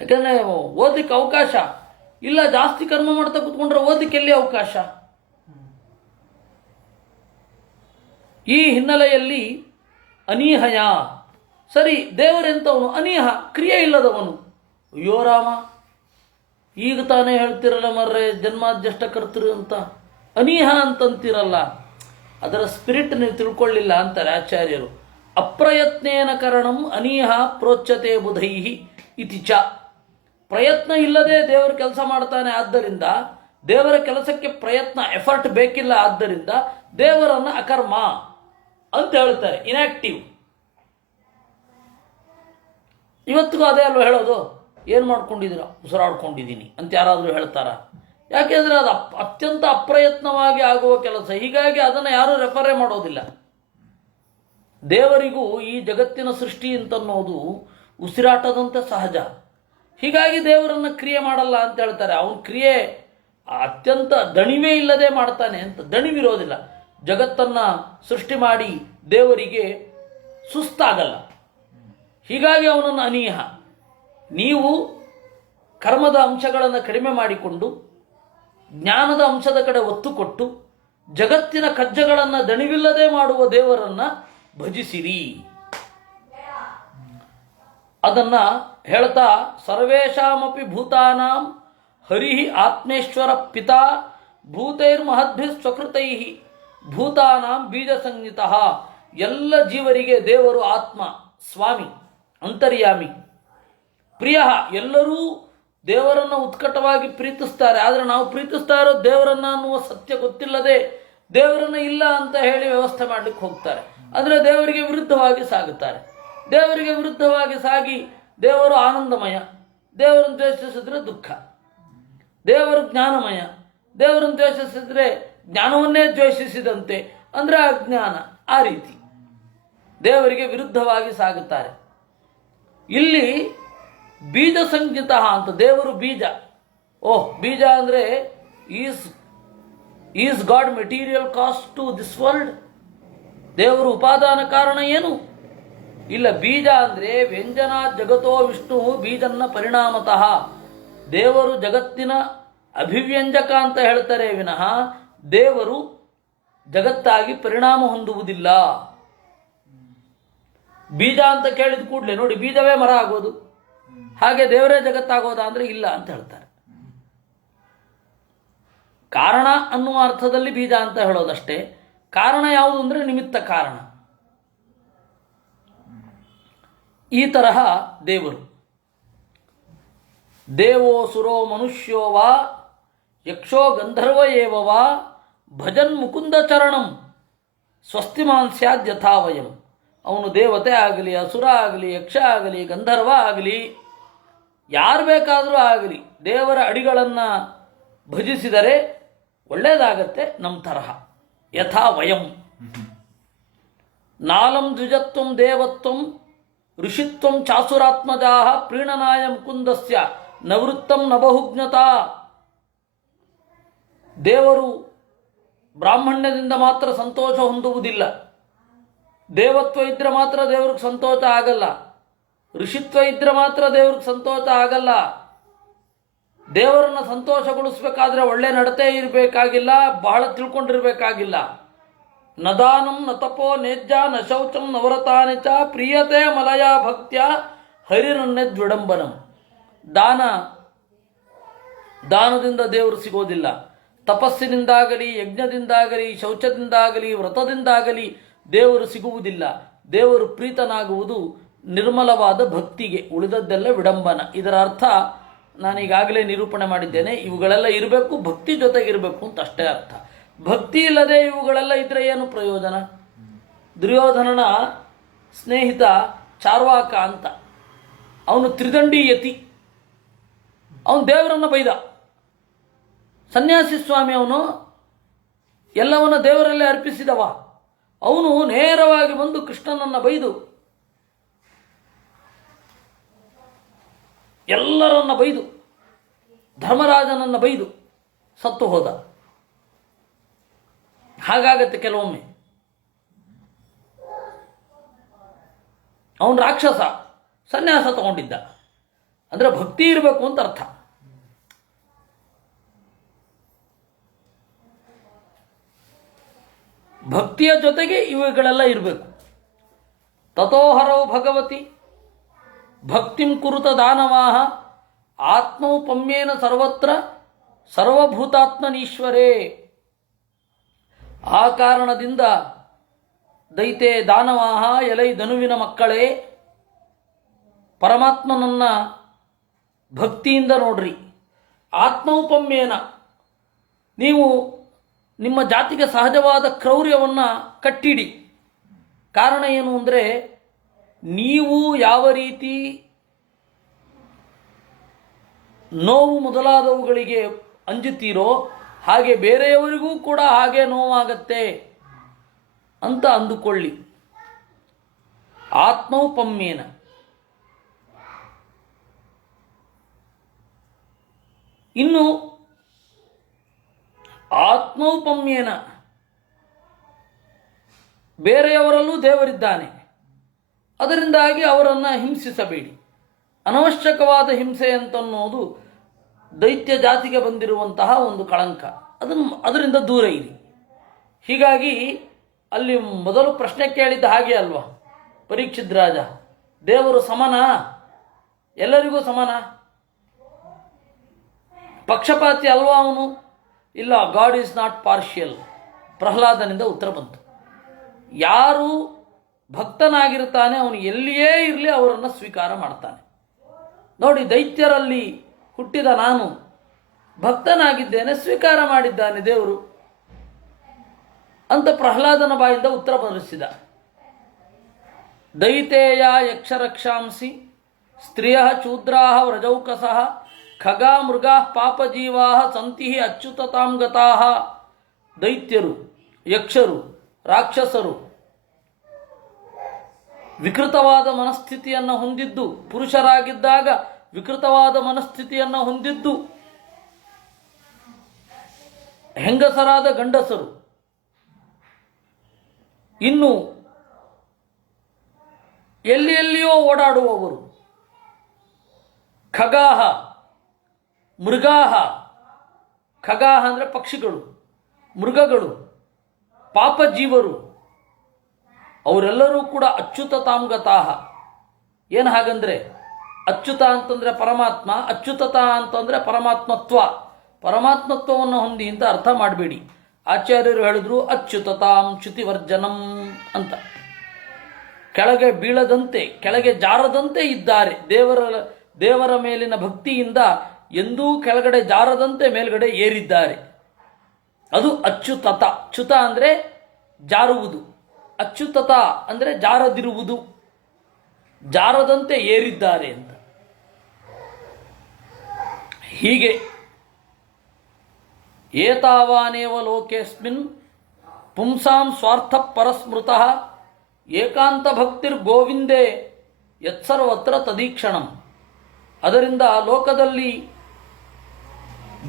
ಯಾಕಂದರೆ ಓದಲಿಕ್ಕೆ ಅವಕಾಶ ಇಲ್ಲ. ಜಾಸ್ತಿ ಕರ್ಮ ಮಾಡ್ತಾ ಕೂತ್ಕೊಂಡ್ರೆ ಓದಲಿಕ್ಕೆ ಎಲ್ಲಿ ಅವಕಾಶ? ಈ ಹಿನ್ನೆಲೆಯಲ್ಲಿ ಅನೀಹಯ. ಸರಿ, ದೇವರೆಂಥವನು? ಅನೀಹ, ಕ್ರಿಯೆ ಇಲ್ಲದವನು. ಅಯ್ಯೋ ರಾಮ, ಈಗ ತಾನೇ ಹೇಳ್ತಿರಲ್ಲ ಮರ್ರೆ ಜನ್ಮಾದ್ಯಷ್ಟ ಕರ್ತೃ ಅಂತ. ಅನೀಹ ಅಂತಂತಿರಲ್ಲ, ಅದರ ಸ್ಪಿರಿಟ್ ನೀವು ತಿಳ್ಕೊಳ್ಳಿಲ್ಲ ಅಂತಾರೆ ಆಚಾರ್ಯರು. ಅಪ್ರಯತ್ನೇನ ಕರಣಂ ಅನೀಹ ಪ್ರೋಚ್ಯತೆ ಬುಧೈಹಿ ಇತಿ ಚ. ಪ್ರಯತ್ನ ಇಲ್ಲದೆ ದೇವರ ಕೆಲಸ ಮಾಡ್ತಾನೆ, ಆದ್ದರಿಂದ ದೇವರ ಕೆಲಸಕ್ಕೆ ಪ್ರಯತ್ನ, ಎಫರ್ಟ್ ಬೇಕಿಲ್ಲ, ಆದ್ದರಿಂದ ದೇವರನ್ನು ಅಕರ್ಮ ಅಂತ ಹೇಳ್ತಾರೆ, ಇನ್ಆಕ್ಟಿವ್. ಇವತ್ತಿಗೂ ಅದೇ ಅಲ್ವ ಹೇಳೋದು. ಏನು ಮಾಡ್ಕೊಂಡಿದ್ದೀರಾ? ಉಸಿರಾಡ್ಕೊಂಡಿದ್ದೀನಿ ಅಂತ ಯಾರಾದರೂ ಹೇಳ್ತಾರ? ಯಾಕೆಂದರೆ ಅದು ಅತ್ಯಂತ ಅಪ್ರಯತ್ನವಾಗಿ ಆಗುವ ಕೆಲಸ. ಹೀಗಾಗಿ ಅದನ್ನು ಯಾರೂ ರೆಫರೇ ಮಾಡೋದಿಲ್ಲ. ದೇವರಿಗೂ ಈ ಜಗತ್ತಿನ ಸೃಷ್ಟಿ ಅಂತನ್ನೋದು ಉಸಿರಾಟದಂತೆ ಸಹಜ. ಹೀಗಾಗಿ ದೇವರನ್ನು ಕ್ರಿಯೆ ಮಾಡಲ್ಲ ಅಂತ ಹೇಳ್ತಾರೆ. ಅವನ ಕ್ರಿಯೆ ಅತ್ಯಂತ ದಣಿವೇ ಇಲ್ಲದೆ ಮಾಡ್ತಾನೆ ಅಂತ. ದಣಿವಿರೋದಿಲ್ಲ. ಜಗತ್ತನ್ನು ಸೃಷ್ಟಿ ಮಾಡಿ ದೇವರಿಗೆ ಸುಸ್ತಾಗಲ್ಲ. ಹೀಗಾಗಿ ಅವನನ್ನು ಅನೀಹ. ನೀವು ಕರ್ಮದ ಅಂಶಗಳನ್ನು ಕಡಿಮೆ ಮಾಡಿಕೊಂಡು ಜ್ಞಾನದ ಅಂಶದ ಕಡೆ ಒತ್ತು ಕೊಟ್ಟು ಜಗತ್ತಿನ ಕಜ್ಜಗಳನ್ನು ದಣಿವಿಲ್ಲದೆ ಮಾಡುವ ದೇವರನ್ನು ಭಜಿಸಿರಿ. ಅದನ್ನು ಹೇಳ್ತಾ ಸರ್ವೇಷಾಮಪಿ ಭೂತಾನಾಂ ಹರಿ ಆತ್ಮೇಶ್ವರ ಪಿತಾ ಭೂತೈರ್ಮಹದ್ಭಿ ಸ್ವಕೃತೈ ಭೂತಾನಾಂ ಬೀಜ ಸಂಹಿತಃ. ಎಲ್ಲ ಜೀವರಿಗೆ ದೇವರು ಆತ್ಮ, ಸ್ವಾಮಿ, ಅಂತರ್ಯಾಮಿ, ಪ್ರಿಯ. ಎಲ್ಲರೂ ದೇವರನ್ನು ಉತ್ಕಟವಾಗಿ ಪ್ರೀತಿಸ್ತಾರೆ. ಆದರೆ ನಾವು ಪ್ರೀತಿಸ್ತಾ ಇರೋ ದೇವರನ್ನು ಅನ್ನುವ ಸತ್ಯ ಗೊತ್ತಿಲ್ಲದೆ ದೇವರನ್ನು ಇಲ್ಲ ಅಂತ ಹೇಳಿ ವ್ಯವಸ್ಥೆ ಮಾಡಲಿಕ್ಕೆ ಹೋಗ್ತಾರೆ. ಅಂದರೆ ದೇವರಿಗೆ ವಿರುದ್ಧವಾಗಿ ಸಾಗುತ್ತಾರೆ. ದೇವರಿಗೆ ವಿರುದ್ಧವಾಗಿ ಸಾಗಿ ದೇವರು ಆನಂದಮಯ, ದೇವರನ್ನು ದ್ವೇಷಿಸಿದ್ರೆ ದುಃಖ. ದೇವರು ಜ್ಞಾನಮಯ, ದೇವರನ್ನು ದ್ವೇಷಿಸಿದ್ರೆ ಜ್ಞಾನವನ್ನೇ ದ್ವೇಷಿಸಿದಂತೆ, ಅಂದರೆ ಅಜ್ಞಾನ. ಆ ರೀತಿ ದೇವರಿಗೆ ವಿರುದ್ಧವಾಗಿ ಸಾಗುತ್ತಾರೆ. ಇಲ್ಲಿ ಬೀಜ ಸಂಹಿತ ಅಂತ, ದೇವರು ಬೀಜ. ಬೀಜ ಅಂದರೆ is god material cost to this world? ದೇವರು ಉಪಾದಾನ ಕಾರಣ ಏನು? ಇಲ್ಲ. ಬೀಜ ಅಂದರೆ ವ್ಯಂಜನ ಜಗತೋ ವಿಷ್ಣು ಬೀಜನ್ನ ಪರಿಣಾಮತಃ. ದೇವರು ಜಗತ್ತಿನ ಅಭಿವ್ಯಂಜಕ ಅಂತ ಹೇಳ್ತಾರೆ ವಿನಃ ದೇವರು ಜಗತ್ತಾಗಿ ಪರಿಣಾಮ ಹೊಂದುವುದಿಲ್ಲ. ಬೀಜ ಅಂತ ಕೇಳಿದ ಕೂಡಲೇ ನೋಡಿ, ಬೀಜವೇ ಮರ ಆಗೋದು, ಹಾಗೆ ದೇವರೇ ಜಗತ್ತಾಗೋದಾ ಅಂದರೆ ಇಲ್ಲ ಅಂತ ಹೇಳ್ತಾರೆ. ಕಾರಣ ಅನ್ನುವ ಅರ್ಥದಲ್ಲಿ ಬೀಜ ಅಂತ ಹೇಳೋದಷ್ಟೇ. ಕಾರಣ ಯಾವುದು ಅಂದರೆ ನಿಮಿತ್ತ ಕಾರಣ. ಈ ತರಹ ದೇವರು ದೇವೋ ಸುರೋ ಮನುಷ್ಯೋ ವಾ ಯಕ್ಷೋ ಗಂಧರ್ವ ಏವ ವಾ ಭಜನ್ ಮುಕುಂದ ಚರಣಂ ಸ್ವಸ್ತಿಮಾನ್ ಸ್ಯಾದ್ ಯಥಾವಯಂ. ಅವನು ದೇವತೆ ಆಗಲಿ, ಅಸುರ ಆಗಲಿ, ಯಕ್ಷ ಆಗಲಿ, ಗಂಧರ್ವ ಆಗಲಿ, ಯಾರು ಬೇಕಾದರೂ ಆಗಲಿ, ದೇವರ ಅಡಿಗಳನ್ನು ಭಜಿಸಿದರೆ ಒಳ್ಳೆಯದಾಗತ್ತೆ ನಮ್ಮ ತರಹ. ಯಥಾ ವಯಂ ನಾಲಂ ದ್ವಿಜತ್ವಂ ದೇವತ್ವಂ ಋಷಿತ್ವಂ ಚಾಸುರಾತ್ಮಜಾ ಪ್ರೀಣನಾಯ ಮುಕುಂದಸ್ಯ ನವೃತ್ತಂ ನಬಹುಜ್ಞತಾ. ದೇವರು ಬ್ರಾಹ್ಮಣ್ಯದಿಂದ ಮಾತ್ರ ಸಂತೋಷ ಹೊಂದುವುದಿಲ್ಲ. ದೇವತ್ವ ಇದ್ರೆ ಮಾತ್ರ ದೇವ್ರಿಗೆ ಸಂತೋಷ ಆಗಲ್ಲ. ಋಷಿತ್ವ ಇದ್ರೆ ಮಾತ್ರ ದೇವ್ರಿಗೆ ಸಂತೋಷ ಆಗಲ್ಲ. ದೇವರನ್ನು ಸಂತೋಷಗೊಳಿಸಬೇಕಾದ್ರೆ ಒಳ್ಳೆ ನಡತೆ ಇರಬೇಕಾಗಿಲ್ಲ, ಬಹಳ ತಿಳ್ಕೊಂಡಿರ್ಬೇಕಾಗಿಲ್ಲ. ನದಾನಂ ನ ತಪೋ ನೇಜ್ಜ ನ ಶೌಚಂ ನವರತಾನಿ ಚ ಪ್ರಿಯತೆ ಮಲಯ ಭಕ್ತ್ಯ ಹರಿರನ್ಯದ್ವಿಡಂಬನಂ. ದಾನದಿಂದ ದೇವರು ಸಿಗೋದಿಲ್ಲ. ತಪಸ್ಸಿನಿಂದಾಗಲಿ, ಯಜ್ಞದಿಂದಾಗಲಿ, ಶೌಚದಿಂದಾಗಲಿ, ವ್ರತದಿಂದಾಗಲಿ ದೇವರು ಸಿಗುವುದಿಲ್ಲ. ದೇವರು ಪ್ರೀತನಾಗುವುದು ನಿರ್ಮಲವಾದ ಭಕ್ತಿಗೆ, ಉಳಿದದ್ದೆಲ್ಲ ವಿಡಂಬನ. ಇದರ ಅರ್ಥ ನಾನೀಗಾಗಲೇ ನಿರೂಪಣೆ ಮಾಡಿದ್ದೇನೆ. ಇವುಗಳೆಲ್ಲ ಇರಬೇಕು, ಭಕ್ತಿ ಜೊತೆಗಿರಬೇಕು ಅಂತ ಅಷ್ಟೇ ಅರ್ಥ. ಭಕ್ತಿ ಇಲ್ಲದೆ ಇವುಗಳೆಲ್ಲ ಇದ್ರೆ ಏನು ಪ್ರಯೋಜನ? ದುರ್ಯೋಧನನ ಸ್ನೇಹಿತ ಚಾರ್ವಾಕ ಅಂತ, ಅವನು ತ್ರಿದಂಡಿ ಯತಿ. ಅವನು ದೇವರನ್ನು ಬೈದ. ಸನ್ಯಾಸಿ ಸ್ವಾಮಿ ಅವನು ಎಲ್ಲವನ್ನ ದೇವರಲ್ಲೇ ಅರ್ಪಿಸಿದವ. ಅವನು ನೇರವಾಗಿ ಬಂದು ಕೃಷ್ಣನನ್ನು ಬೈದು, ಎಲ್ಲರನ್ನ ಬೈದು, ಧರ್ಮರಾಜನನ್ನು ಬೈದು ಸತ್ತು ಹೋದ. ಹಾಗಾಗತ್ತೆ ಕೆಲವೊಮ್ಮೆ. ಅವನು ರಾಕ್ಷಸ, ಸನ್ಯಾಸ ತಗೊಂಡಿದ್ದ. ಅಂದರೆ ಭಕ್ತಿ ಇರಬೇಕು ಅಂತ ಅರ್ಥ. ಭಕ್ತಿಯ ಜೊತೆಗೆ ಇವುಗಳೆಲ್ಲ ಇರಬೇಕು. ತಥೋಹರೌ ಭಗವತಿ ಭಕ್ತಿಂ ಕುರುತ ದಾನವಾಹ ಆತ್ಮೌಪಮ್ಯೇನ ಸರ್ವತ್ರ ಸರ್ವಭೂತಾತ್ಮನೀಶ್ವರೇ. ಆ ಕಾರಣದಿಂದ ದೈತೆ ದಾನವಾಹ, ಎಲೈ ಧನುವಿನ ಮಕ್ಕಳೇ, ಪರಮಾತ್ಮನನ್ನ ಭಕ್ತಿಯಿಂದ ನೋಡ್ರಿ. ಆತ್ಮೌಪಮ್ಯೇನ, ನೀವು ನಿಮ್ಮ ಜಾತಿಗೆ ಸಹಜವಾದ ಕ್ರೌರ್ಯವನ್ನು ಕಟ್ಟಿಡಿ. ಕಾರಣ ಏನು ಅಂದರೆ, ನೀವು ಯಾವ ರೀತಿ ನೋವು ಮೊದಲಾದವುಗಳಿಗೆ ಅಂಜುತ್ತೀರೋ ಹಾಗೆ ಬೇರೆಯವರಿಗೂ ಕೂಡ ಹಾಗೆ ನೋವಾಗತ್ತೆ ಅಂತ ಅಂದುಕೊಳ್ಳಿ. ಆತ್ಮೌಪಮ್ಯೇನ. ಇನ್ನು ಆತ್ಮೌಪಮ್ಯೇನ ಬೇರೆಯವರಲ್ಲೂ ದೇವರಿದ್ದಾನೆ, ಅದರಿಂದಾಗಿ ಅವರನ್ನು ಹಿಂಸಿಸಬೇಡಿ. ಅನವಶ್ಯಕವಾದ ಹಿಂಸೆ ಅಂತನ್ನೋದು ದೈತ್ಯ ಜಾತಿಗೆ ಬಂದಿರುವಂತಹ ಒಂದು ಕಳಂಕ, ಅದರಿಂದ ದೂರ ಇರಿ. ಹೀಗಾಗಿ ಅಲ್ಲಿ ಮೊದಲು ಪ್ರಶ್ನೆ ಕೇಳಿದ್ದ ಹಾಗೆ ಅಲ್ವಾ ಪರೀಕ್ಷಿತ್ ರಾಜ, ದೇವರು ಸಮನ, ಎಲ್ಲರಿಗೂ ಸಮನ, ಪಕ್ಷಪಾತಿ ಅಲ್ವಾ ಅವನು? ಇಲ್ಲ, ಗಾಡ್ ಈಸ್ ನಾಟ್ ಪಾರ್ಷಿಯಲ್. ಪ್ರಹ್ಲಾದನಿಂದ ಉತ್ತರ ಬಂತು. ಯಾರು ಭಕ್ತನಾಗಿರ್ತಾನೆ ಅವನು ಎಲ್ಲಿಯೇ ಇರಲಿ ಅವರನ್ನು ಸ್ವೀಕಾರ ಮಾಡ್ತಾನೆ. ನೋಡಿ, ದೈತ್ಯರಲ್ಲಿ ಹುಟ್ಟಿದ ನಾನು ಭಕ್ತನಾಗಿದ್ದೇನೆ, ಸ್ವೀಕಾರ ಮಾಡಿದ್ದಾನೆ ದೇವರು ಅಂತ ಪ್ರಹ್ಲಾದನ ಬಾಯಿಂದ ಉತ್ತರ ಬರೆಸಿದ. ದೈತೇಯ ಯಕ್ಷರಕ್ಷಾಂಸಿ ಸ್ತ್ರೀಯ ಚೂದ್ರಾ ವ್ರಜೌಕಸಃ ಖಗಾ ಮೃಗಾ ಪಾಪಜೀವಾ ಸಂತಿ ಅಚ್ಯುತತಾಂ ಗತಾಃ. ದೈತ್ಯರು, ಯಕ್ಷರು, ರಾಕ್ಷಸರು ವಿಕೃತವಾದ ಮನಸ್ಥಿತಿಯನ್ನು ಹೊಂದಿದ್ದು, ಪುರುಷರಾಗಿದ್ದಾಗ ವಿಕೃತವಾದ ಮನಸ್ಥಿತಿಯನ್ನು ಹೊಂದಿದ್ದು, ಹೆಂಗಸರಾದ ಗಂಡಸರು, ಇನ್ನು ಎಲ್ಲಿಯೋ ಓಡಾಡುವವರು, ಖಗಾಹ ಮೃಗಾಹ, ಖಗಾಹ ಅಂದರೆ ಪಕ್ಷಿಗಳು, ಮೃಗಗಳು, ಪಾಪಜೀವರು, ಅವರೆಲ್ಲರೂ ಕೂಡ ಅಚ್ಯುತ ತಾಮ್ಗತಾಹ. ಏನು ಹಾಗಂದ್ರೆ, ಅಚ್ಯುತ ಅಂತಂದರೆ ಪರಮಾತ್ಮ, ಅಚ್ಯುತತ ಅಂತಂದರೆ ಪರಮಾತ್ಮತ್ವ, ಪರಮಾತ್ಮತ್ವವನ್ನು ಹೊಂದಿ ಅಂತ ಅರ್ಥ ಮಾಡಬೇಡಿ. ಆಚಾರ್ಯರು ಹೇಳಿದ್ರು ಅಚ್ಯುತತಾಂ ಚ್ಯುತಿವರ್ಜನಂ ಅಂತ. ಕೆಳಗೆ ಬೀಳದಂತೆ, ಕೆಳಗೆ ಜಾರದಂತೆ ಇದ್ದಾರೆ. ದೇವರ ಮೇಲಿನ ಭಕ್ತಿಯಿಂದ ಎಂದೂ ಕೆಳಗಡೆ ಜಾರದಂತೆ ಮೇಲ್ಗಡೆ ಏರಿದ್ದಾರೆ. ಅದು ಅಚ್ಯುತತ. ಚ್ಯುತ ಅಂದರೆ ಜಾರುವುದು, ಅಚ್ಯುತತ ಅಂದರೆ ಜಾರದಿರುವುದು, ಜಾರದಂತೆ ಏರಿದ್ದಾರೆ ಅಂತ. ಹೀಗೆ ಏತಾವಾನೇವ ಲೋಕೇಸ್ಮಿನ್ ಪುಂಸಾಂ ಸ್ವಾರ್ಥ ಪರಸ್ಮೃತಃ ಏಕಾಂತ ಭಕ್ತಿರ್ ಗೋವಿಂದೇ ಯತ್ಸರ್ವತ್ರ ತದೀಕ್ಷಣಂ. ಅದರಿಂದ ಲೋಕದಲ್ಲಿ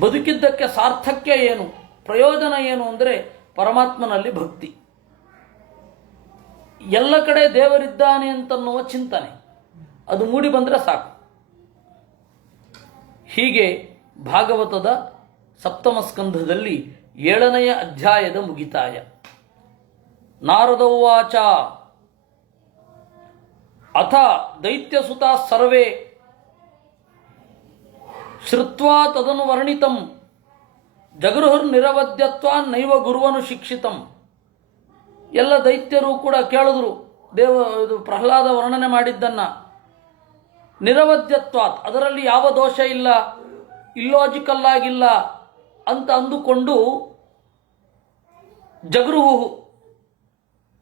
ಬದುಕಿದ್ದಕ್ಕೆ ಸಾರ್ಥಕ್ಯ ಏನು, ಪ್ರಯೋಜನ ಏನು ಅಂದರೆ ಪರಮಾತ್ಮನಲ್ಲಿ ಭಕ್ತಿ. ಎಲ್ಲ ಕಡೆ ದೇವರಿದ್ದಾನೆ ಅಂತನ್ನುವ ಚಿಂತನೆ ಅದು ಮೂಡಿ ಬಂದರೆ ಸಾಕು. ಹೀಗೆ ಭಾಗವತದ ಸಪ್ತಮ ಸ್ಕಂಧದಲ್ಲಿ 7ನೆಯ ಅಧ್ಯಾಯದ ಮುಗಿತಾಯ. ನಾರದೌವಾಚ ಅಥ ದೈತ್ಯಸುತಾ ಸರ್ವೇ ಶ್ರುತ್ವಾ ತದನು ವರ್ಣಿತಂ ಜಗೃಹುರ್ನಿರವದ್ಯತ್ವಾ ನೈವ ಗುರುವನು ಶಿಕ್ಷಿತಂ. ಎಲ್ಲ ದೈತ್ಯರು ಕೂಡ ಕೇಳಿದ್ರು ಇದು ಪ್ರಹ್ಲಾದ ವರ್ಣನೆ ಮಾಡಿದ್ದನ್ನ. ನಿರವದ್ಯತ್ವಾತ್, ಅದರಲ್ಲಿ ಯಾವ ದೋಷ ಇಲ್ಲ, ಇಲ್ಲಾಜಿಕಲ್ ಆಗಿಲ್ಲ ಅಂತ ಅಂದುಕೊಂಡು ಜಗೃಹು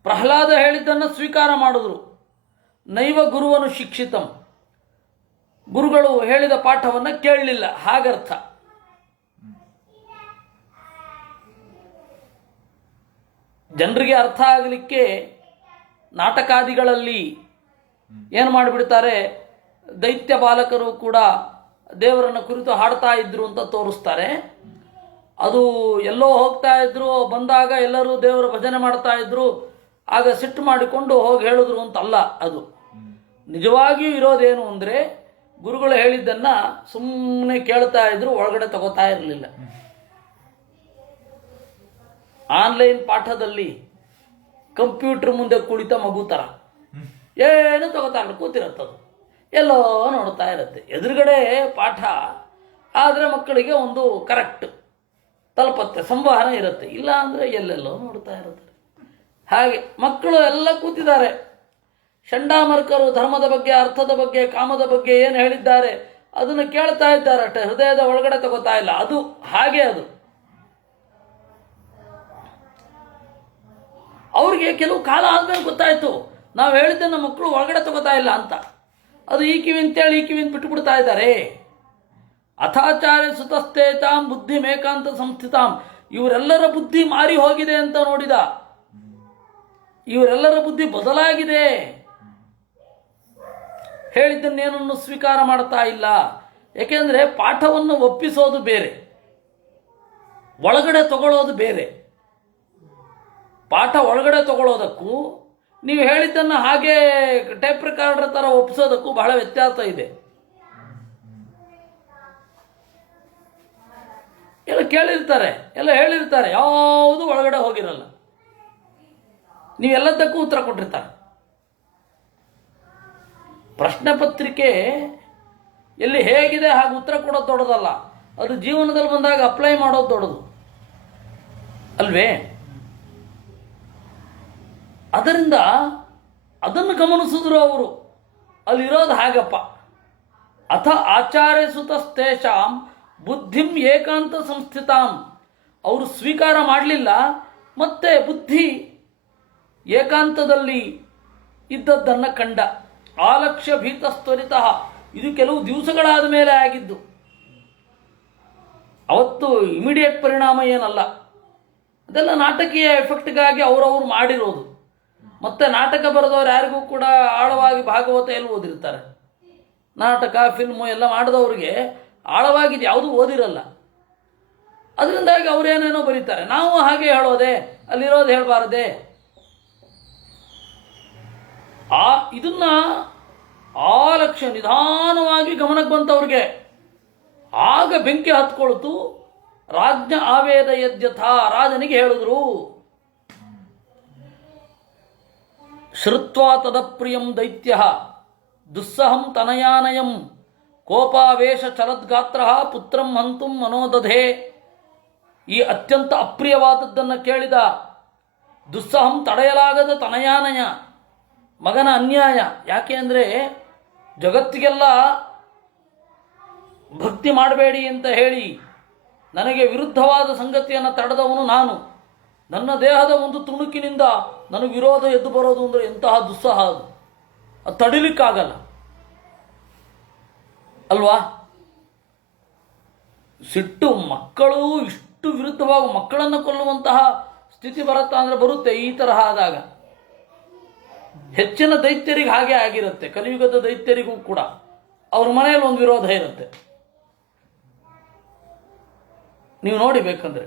ಪ್ರಹ್ಲಾದ ಹೇಳಿದ್ದನ್ನು ಸ್ವೀಕಾರ ಮಾಡಿದ್ರು. ನೈವ ಗುರುವನು ಶಿಕ್ಷಿತಂ, ಗುರುಗಳು ಹೇಳಿದ ಪಾಠವನ್ನು ಕೇಳಲಿಲ್ಲ ಹಾಗರ್ಥ. ಜನರಿಗೆ ಅರ್ಥ ಆಗಲಿಕ್ಕೆ ನಾಟಕಾದಿಗಳಲ್ಲಿ ಏನು ಮಾಡಿಬಿಡ್ತಾರೆ, ದೈತ್ಯ ಬಾಲಕರು ಕೂಡ ದೇವರನ್ನು ಕುರಿತು ಹಾಡ್ತಾ ಇದ್ರು ಅಂತ ತೋರಿಸ್ತಾರೆ. ಅದು ಎಲ್ಲೋ ಹೋಗ್ತಾ ಇದ್ರು, ಬಂದಾಗ ಎಲ್ಲರೂ ದೇವರ ಭಜನೆ ಮಾಡ್ತಾ ಇದ್ರು, ಆಗ ಸಿಟ್ಟು ಮಾಡಿಕೊಂಡು ಹೋಗಿ ಹೇಳಿದ್ರು ಅಂತಲ್ಲ. ಅದು ನಿಜವಾಗಿಯೂ ಇರೋದೇನು ಅಂದರೆ, ಗುರುಗಳು ಹೇಳಿದ್ದನ್ನು ಸುಮ್ಮನೆ ಕೇಳ್ತಾ ಇದ್ರು, ಒಳಗಡೆ ತಗೋತಾ ಇರಲಿಲ್ಲ. ಆನ್ಲೈನ್ ಪಾಠದಲ್ಲಿ ಕಂಪ್ಯೂಟರ್ ಮುಂದೆ ಕುಳಿತ ಮಗು ಥರ ಏನು ತಗೋತಾ ಇಲ್ಲ, ಕೂತಿರತ್ತದು, ಎಲ್ಲೋ ನೋಡ್ತಾ ಇರುತ್ತೆ. ಎದುರುಗಡೆ ಪಾಠ ಆದರೆ ಮಕ್ಕಳಿಗೆ ಒಂದು ಕರೆಕ್ಟ್ ತಲುಪತ್ತೆ, ಸಂವಹನ ಇರುತ್ತೆ. ಇಲ್ಲ ಅಂದರೆ ಎಲ್ಲೆಲ್ಲೋ ನೋಡ್ತಾ ಇರುತ್ತೆ. ಹಾಗೆ ಮಕ್ಕಳು ಎಲ್ಲ ಕೂತಿದ್ದಾರೆ. ಷಂಡಾಮರ್ಕರು ಧರ್ಮದ ಬಗ್ಗೆ, ಅರ್ಥದ ಬಗ್ಗೆ, ಕಾಮದ ಬಗ್ಗೆ ಏನು ಹೇಳಿದ್ದಾರೆ ಅದನ್ನು ಕೇಳ್ತಾ ಇದ್ದಾರೆ ಅಷ್ಟೇ, ಹೃದಯದ ಒಳಗಡೆ ತಗೋತಾ ಇಲ್ಲ. ಅದು ಹಾಗೆ. ಅದು ಅವ್ರಿಗೆ ಕೆಲವು ಕಾಲ ಆದ್ಮೇಲೆ ಗೊತ್ತಾಯ್ತು, ನಾವು ಹೇಳಿದ್ದನ್ನು ಮಕ್ಕಳು ಒಳಗಡೆ ತಗೋತಾ ಇಲ್ಲ ಅಂತ. ಅದು ಈ ಕಿವಿ ಅಂತೇಳಿ ಈ ಕಿವಿಯಿಂದ ಬಿಟ್ಟುಬಿಡ್ತಾ ಇದ್ದಾರೆ. ಅಥಾಚಾರ್ಯ ಸುತಸ್ಥೇತಾಂ ಬುದ್ಧಿ ಮೇಕಾಂತ ಸಂಸ್ಥಿತಾಂ. ಇವರೆಲ್ಲರ ಬುದ್ಧಿ ಮಾರಿ ಹೋಗಿದೆ ಅಂತ ನೋಡಿದ. ಇವರೆಲ್ಲರ ಬುದ್ಧಿ ಬದಲಾಗಿದೆ. ಹೇಳಿದ್ದನ್ನೇನನ್ನು ಸ್ವೀಕಾರ ಮಾಡ್ತಾ ಇಲ್ಲ. ಏಕೆಂದರೆ ಪಾಠವನ್ನು ಒಪ್ಪಿಸೋದು ಬೇರೆ, ಒಳಗಡೆ ತಗೊಳ್ಳೋದು ಬೇರೆ. ಪಾಠ ಒಳಗಡೆ ತಗೊಳ್ಳೋದಕ್ಕೂ ನೀವು ಹೇಳಿದ್ದನ್ನು ಹಾಗೆ ಟೇಪ್ ರೆಕಾರ್ಡರ್ ಥರ ಒಪ್ಪಿಸೋದಕ್ಕೂ ಬಹಳ ವ್ಯತ್ಯಾಸ ಇದೆ. ಎಲ್ಲ ಕೇಳಿರ್ತಾರೆ, ಎಲ್ಲ ಹೇಳಿರ್ತಾರೆ, ಯಾವುದು ಒಳಗಡೆ ಹೋಗಿರಲ್ಲ. ನೀವೆಲ್ಲದಕ್ಕೂ ಉತ್ತರ ಕೊಟ್ಟಿರ್ತಾರೆ. ಪ್ರಶ್ನೆ ಪತ್ರಿಕೆ ಎಲ್ಲಿ ಹೇಗಿದೆ ಹಾಗೆ ಉತ್ತರ ಕೊಡೋದು ದೊಡ್ಡದಲ್ಲ, ಅದು ಜೀವನದಲ್ಲಿ ಬಂದಾಗ ಅಪ್ಲೈ ಮಾಡೋದು ದೊಡ್ಡದು ಅಲ್ವೇ? ಅದರಿಂದ ಅದನ್ನು ಗಮನಿಸಿದ್ರು ಅವರು. ಅಲ್ಲಿರೋದು ಹಾಗಪ್ಪ. ಅಥ ಆಚಾರ್ಯ ಸುತಸ್ತೇಷಾಂ ಬುದ್ಧಿಂ ಏಕಾಂತ ಸಂಸ್ಥಿತಾಂ. ಅವರು ಸ್ವೀಕಾರ ಮಾಡಲಿಲ್ಲ, ಮತ್ತೆ ಬುದ್ಧಿ ಏಕಾಂತದಲ್ಲಿ ಇದ್ದದ್ದನ್ನು ಕಂಡ. ಆಲಕ್ಷ್ಯ ಭೀತಸ್ತ್ವರಿತಃ. ಇದು ಕೆಲವು ದಿವಸಗಳಾದ ಮೇಲೆ ಆಗಿದ್ದು, ಅವತ್ತು ಇಮಿಡಿಯೇಟ್ ಪರಿಣಾಮ ಏನಲ್ಲ. ಅದೆಲ್ಲ ನಾಟಕೀಯ ಎಫೆಕ್ಟ್ಗಾಗಿ ಅವರವರು ಮಾಡಿರೋದು. ಮತ್ತೆ ನಾಟಕ ಬರೆದವರು ಯಾರಿಗೂ ಕೂಡ ಆಳವಾಗಿ ಭಾಗವತ ಎಲ್ಲ ಓದಿರ್ತಾರೆ. ನಾಟಕ ಫಿಲ್ಮು ಎಲ್ಲ ಮಾಡಿದವ್ರಿಗೆ ಆಳವಾಗಿದ್ದು ಯಾವುದೂ ಓದಿರಲ್ಲ. ಅದರಿಂದಾಗಿ ಅವರೇನೇನೋ ಬರೀತಾರೆ. ನಾವು ಹಾಗೆ ಹೇಳೋದೆ, ಅಲ್ಲಿರೋದು ಹೇಳಬಾರದೆ. ಇದನ್ನ ಲಕ್ಷ್ಯ ನಿಧಾನವಾಗಿ ಗಮನಕ್ಕೆ ಬಂತವ್ರಿಗೆ. ಆಗ ಬೆಂಕಿ ಹತ್ಕೊಳ್ತು. ರಾಜ್ಞ ಆವೇದ ಯದ್ಯಥ. ರಾಜನಿಗೆ ಹೇಳಿದ್ರು, ಶ್ರುತ್ವಾ ತದಪ್ರಿಯಂ ದೈತ್ಯ ದುಸ್ಸಹಂ ತನಯಾನಯಂ ಕೋಪಾವೇಶ ಚಲದ್ಗಾತ್ರ ಪುತ್ರಂ ಹಂತುಂ ಮನೋದಧೆ. ಈ ಅತ್ಯಂತ ಅಪ್ರಿಯವಾದದ್ದನ್ನು ಕೇಳಿದ ದುಸ್ಸಹಂ ತಡೆಯಲಾಗದ ತನಯಾನಯ, ಮಗನ ಅನ್ಯಾಯ. ಯಾಕೆ ಅಂದರೆ ಜಗತ್ತಿಗೆಲ್ಲ ಭಕ್ತಿ ಮಾಡಬೇಡಿ ಅಂತ ಹೇಳಿ ನನಗೆ ವಿರುದ್ಧವಾದ ಸಂಗತಿಯನ್ನು ತಡೆದವನು ನಾನು. ನನ್ನ ದೇಹದ ಒಂದು ತುಣುಕಿನಿಂದ ನನಗೆ ವಿರೋಧ ಎದ್ದು ಬರೋದು ಅಂದರೆ ಎಂತಹ ದುಸ್ಸಹ ಅದು. ಅದು ತಡಿಲಿಕ್ಕಾಗಲ್ಲ ಅಲ್ವಾ? ಸಿಟ್ಟು ಮಕ್ಕಳು ಇಷ್ಟು ವಿರುದ್ಧವಾಗಿ ಮಕ್ಕಳನ್ನು ಕೊಲ್ಲುವಂತಹ ಸ್ಥಿತಿ ಬರುತ್ತಾ ಅಂದರೆ ಬರುತ್ತೆ. ಈ ತರಹ ಆದಾಗ ಹೆಚ್ಚಿನ ದೈತ್ಯರಿಗೆ ಹಾಗೆ ಆಗಿರುತ್ತೆ. ಕಲಿಯುಗದ ದೈತ್ಯರಿಗೂ ಕೂಡ ಅವ್ರ ಮನೆಯಲ್ಲಿ ಒಂದು ವಿರೋಧ ಇರುತ್ತೆ. ನೀವು ನೋಡಿ ಬೇಕಂದ್ರೆ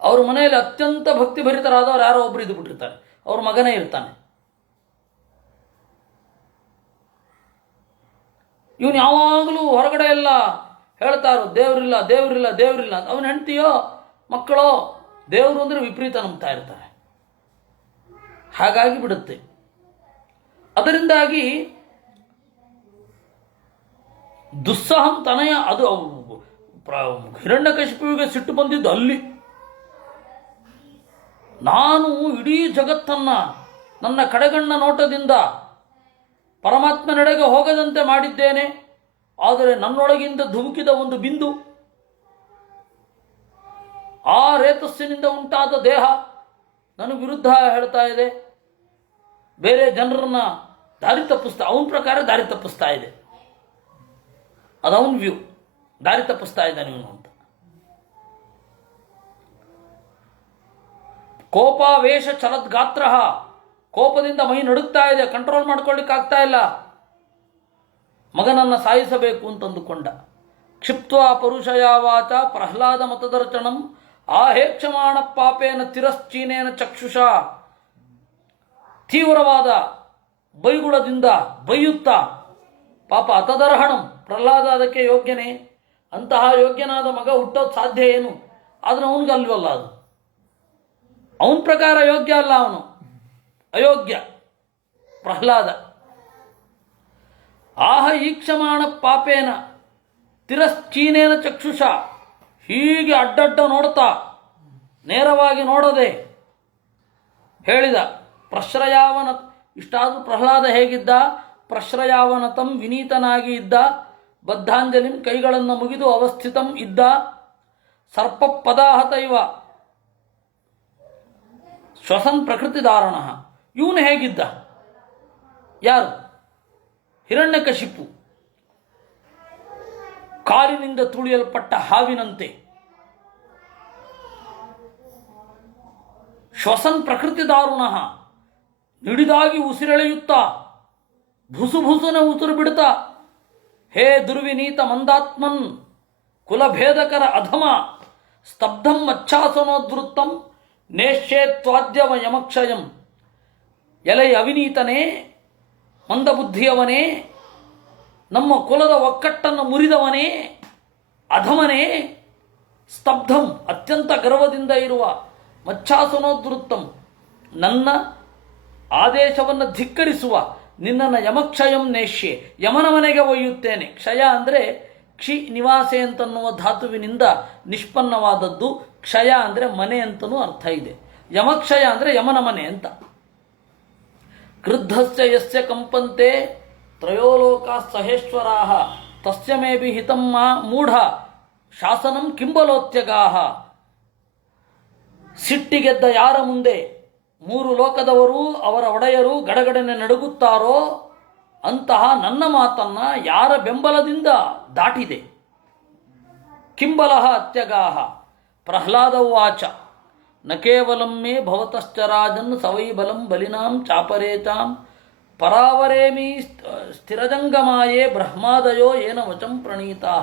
ಅವ್ರ ಮನೆಯಲ್ಲಿ ಅತ್ಯಂತ ಭಕ್ತಿ ಭರಿತರಾದವ್ರು ಯಾರೋ ಒಬ್ರು ಇದ್ದು ಬಿಟ್ಟಿರ್ತಾರೆ, ಅವ್ರ ಮಗನೇ ಇರ್ತಾನೆ. ಇವನು ಯಾವಾಗಲೂ ಹೊರಗಡೆ ಎಲ್ಲ ಹೇಳ್ತಾರೋ ದೇವರಿಲ್ಲ ದೇವರಿಲ್ಲ ದೇವರಿಲ್ಲ ಅಂತ. ಅವನ ಹೆಂಡ್ತಿಯೋ ಮಕ್ಕಳೋ ದೇವರು ಅಂದರೆ ವಿಪರೀತ ನಂಬ್ತಾ ಇರ್ತಾರೆ. ಹಾಗಾಗಿ ಬಿಡುತ್ತೆ. ಅದರಿಂದಾಗಿ ದುಸ್ಸಹಂ ತನಯ. ಅದು ಹಿರಣ್ಯಕಶಿಪುವಿಗೆ ಸಿಟ್ಟು ಬಂದಿದ್ದು ಅಲ್ಲಿ. ನಾನು ಇಡೀ ಜಗತ್ತನ್ನ ನನ್ನ ಕಡೆಗಣ್ಣ ನೋಟದಿಂದ ಪರಮಾತ್ಮನೆಡೆಗೆ ಹೋಗದಂತೆ ಮಾಡಿದ್ದೇನೆ. ಆದರೆ ನನ್ನೊಳಗಿಂದ ಧುಮುಕಿದ ಒಂದು ಬಿಂದು, ಆ ರೇತಸ್ಸಿನಿಂದ ಉಂಟಾದ ದೇಹ ನನಗೆ ವಿರುದ್ಧ ಹೇಳ್ತಾ ಇದೆ. ಬೇರೆ ಜನರನ್ನ ದಾರಿ ತಪ್ಪಿಸ್ತಾ, ಅವನ ಪ್ರಕಾರ ದಾರಿ ತಪ್ಪಿಸ್ತಾ ಇದೆ. ಅದವನ್ ವ್ಯೂ, ದಾರಿ ತಪ್ಪಿಸ್ತಾ ಇದ್ದಾನೆ ಇವನು ಅಂತ. ಕೋಪಾವೇಶ ಚಲದ್ಗಾತ್ರ. ಕೋಪದಿಂದ ಮೈ ನಡುಗ್ತಾ ಇದೆ, ಕಂಟ್ರೋಲ್ ಮಾಡ್ಕೊಳ್ಳಿಕ್ಕಾಗ್ತಾ ಇಲ್ಲ. ಮಗನನ್ನು ಸಾಯಿಸಬೇಕು ಅಂತಂದುಕೊಂಡ. ಕ್ಷಿಪ್ತ್ವಾ ಪರುಷಯಾವಾಚ ಪ್ರಹ್ಲಾದ ಮತದರ್ಶನಂ ಆಹೇಕ್ಷಮಾಣ ಪಾಪೇನ ತಿರಶ್ಚೀನೇನ ಚಕ್ಷುಷ. ತೀವ್ರವಾದ ಬೈಗುಳದಿಂದ ಬೈಯುತ್ತಾ, ಪಾಪ ಅತದರ್ಹಣಂ, ಪ್ರಹ್ಲಾದ ಅದಕ್ಕೆ ಯೋಗ್ಯನೇ. ಅಂತಹ ಯೋಗ್ಯನಾದ ಮಗ ಹುಟ್ಟೋದು ಸಾಧ್ಯ ಏನು? ಆದರೆ ಅವನಿಗೆ ಅಲ್ವಲ್ಲ, ಅದು ಅವನ ಪ್ರಕಾರ ಯೋಗ್ಯ ಅಲ್ಲ, ಅವನು ಅಯೋಗ್ಯ ಪ್ರಹ್ಲಾದ. ಆಹ ಈಕ್ಷಮಾಣ ಪಾಪೇನ ತಿರಶ್ಚೀನೇನ ಚಕ್ಷುಷ. ಹೀಗೆ ಅಡ್ಡಡ್ಡ ನೋಡ್ತಾ, ನೇರವಾಗಿ ನೋಡದೆ ಹೇಳಿದ. ಪ್ರಶ್ರಯಾವನ. ಇಷ್ಟಾದರೂ ಪ್ರಹ್ಲಾದ ಹೇಗಿದ್ದ? ಪ್ರಶ್ರಯಾವನತಂ, ವಿನೀತನಾಗಿ ಇದ್ದ. ಬದ್ಧಾಂಜಲಿಂ, ಕೈಗಳನ್ನು ಮುಗಿದು ಅವಸ್ಥಿತಂ ಇದ್ದ. ಸರ್ಪ ಪದಾಹತೈವ ಶ್ವಸನ್ ಪ್ರಕೃತಿಧಾರಣ. ಇವನು ಹೇಗಿದ್ದ? ಯಾರು? ಹಿರಣ್ಯಕಶಿಪು. ಕಾಲಿನಿಂದ ತುಳಿಯಲ್ಪಟ್ಟ ಹಾವಿನಂತೆ. ಶ್ವಸನ್ ಪ್ರಕೃತಿ ದಾರುಣಃ, ನಿಡಿದಾಗಿ ಉಸಿರೆಳೆಯುತ್ತಾ ಭುಸುಭುಸುನ ಉಸಿರು ಬಿಡುತ್ತಾ, ಹೇ ದುರ್ವಿನೀತ ಮಂದಾತ್ಮನ್, ಕುಲಭೇದಕರ ಅಧಮ, ಸ್ತಬ್ಧಂ ಮಚ್ಛಾಸನೋದ್ವೃತ್ತಂ ನೇಷ್ಯೇತ್ವಾದ್ಯವ ಯಮಕ್ಷಯಂ. ಎಲೈ ಅವಿನೀತನೇ, ಮಂದಬುದ್ಧಿಯವನೇ, ನಮ್ಮ ಕುಲದ ಒಕ್ಕಟ್ಟನ್ನು ಮುರಿದವನೇ, ಅಧಮನೇ, ಸ್ತಬ್ಧಂ ಅತ್ಯಂತ ಗರ್ವದಿಂದ ಇರುವ, ಮಚ್ಛಾಸನೋದ್ವೃತ್ತಂ ನನ್ನ ಆದೇಶವನ್ನು ಧಿಕ್ಕರಿಸುವ ನಿನ್ನನ್ನು ಯಮಕ್ಷಯಂ ನೇಷ್ಯೆ, ಯಮನ ಮನೆಗೆ ಒಯ್ಯುತ್ತೇನೆ. ಕ್ಷಯ ಅಂದರೆ ಕ್ಷಿ ನಿವಾಸೆ ಅಂತನ್ನುವ ಧಾತುವಿನಿಂದ ನಿಷ್ಪನ್ನವಾದದ್ದು. ಕ್ಷಯ ಅಂದರೆ ಮನೆ ಅಂತನೂ ಅರ್ಥ ಇದೆ. ಯಮಕ್ಷಯ ಅಂದರೆ ಯಮನ ಮನೆ ಅಂತ. ಕ್ರುದ್ಧಸ್ಯ ಯಸ್ಯ ಕಂಪಂತೆ ತ್ರಯೋಲೋಕಾ ಸಹೇಶ್ವರಾಹ ತಸ್ಯ ಮೇಬಿ ಹಿತಂ ಮೂಢ ಶಾಸನಂ ಕಿಂಬಲೋತ್ಯಗಾಹ. ಸಿಟ್ಟಿಗೆದ್ದ ಯಾರ ಮುಂದೆ ಮೂರು ಲೋಕದವರು ಅವರ ಒಡೆಯರು ಗಡಗಡನೆ ನಡುಗುತ್ತಾರೋ ಅಂತಹ ನನ್ನ ಮಾತನ್ನ ಯಾರ ಬೆಂಬಲದಿಂದ ದಾಟಿದೆ. ಕಿಂಬಲಃ ಅತ್ಯಗಾಹ. ಪ್ರಹ್ಲಾದ ಉವಾಚ ನ ಕೇವಲಂ ಮೇ ಭವತಶ್ಚ ರಾಜನ್ ಸವೈ ಬಲಂ ಬಲಿನಾಂ ಚಾಪರೇಚಾಂ ಪರಾವರೇಮಿ ಸ್ಥಿರಜಂಗಮಾಯೇ ಬ್ರಹ್ಮಾದಯೋ ಏನ ವಚಂ ಪ್ರಣೀತಾ.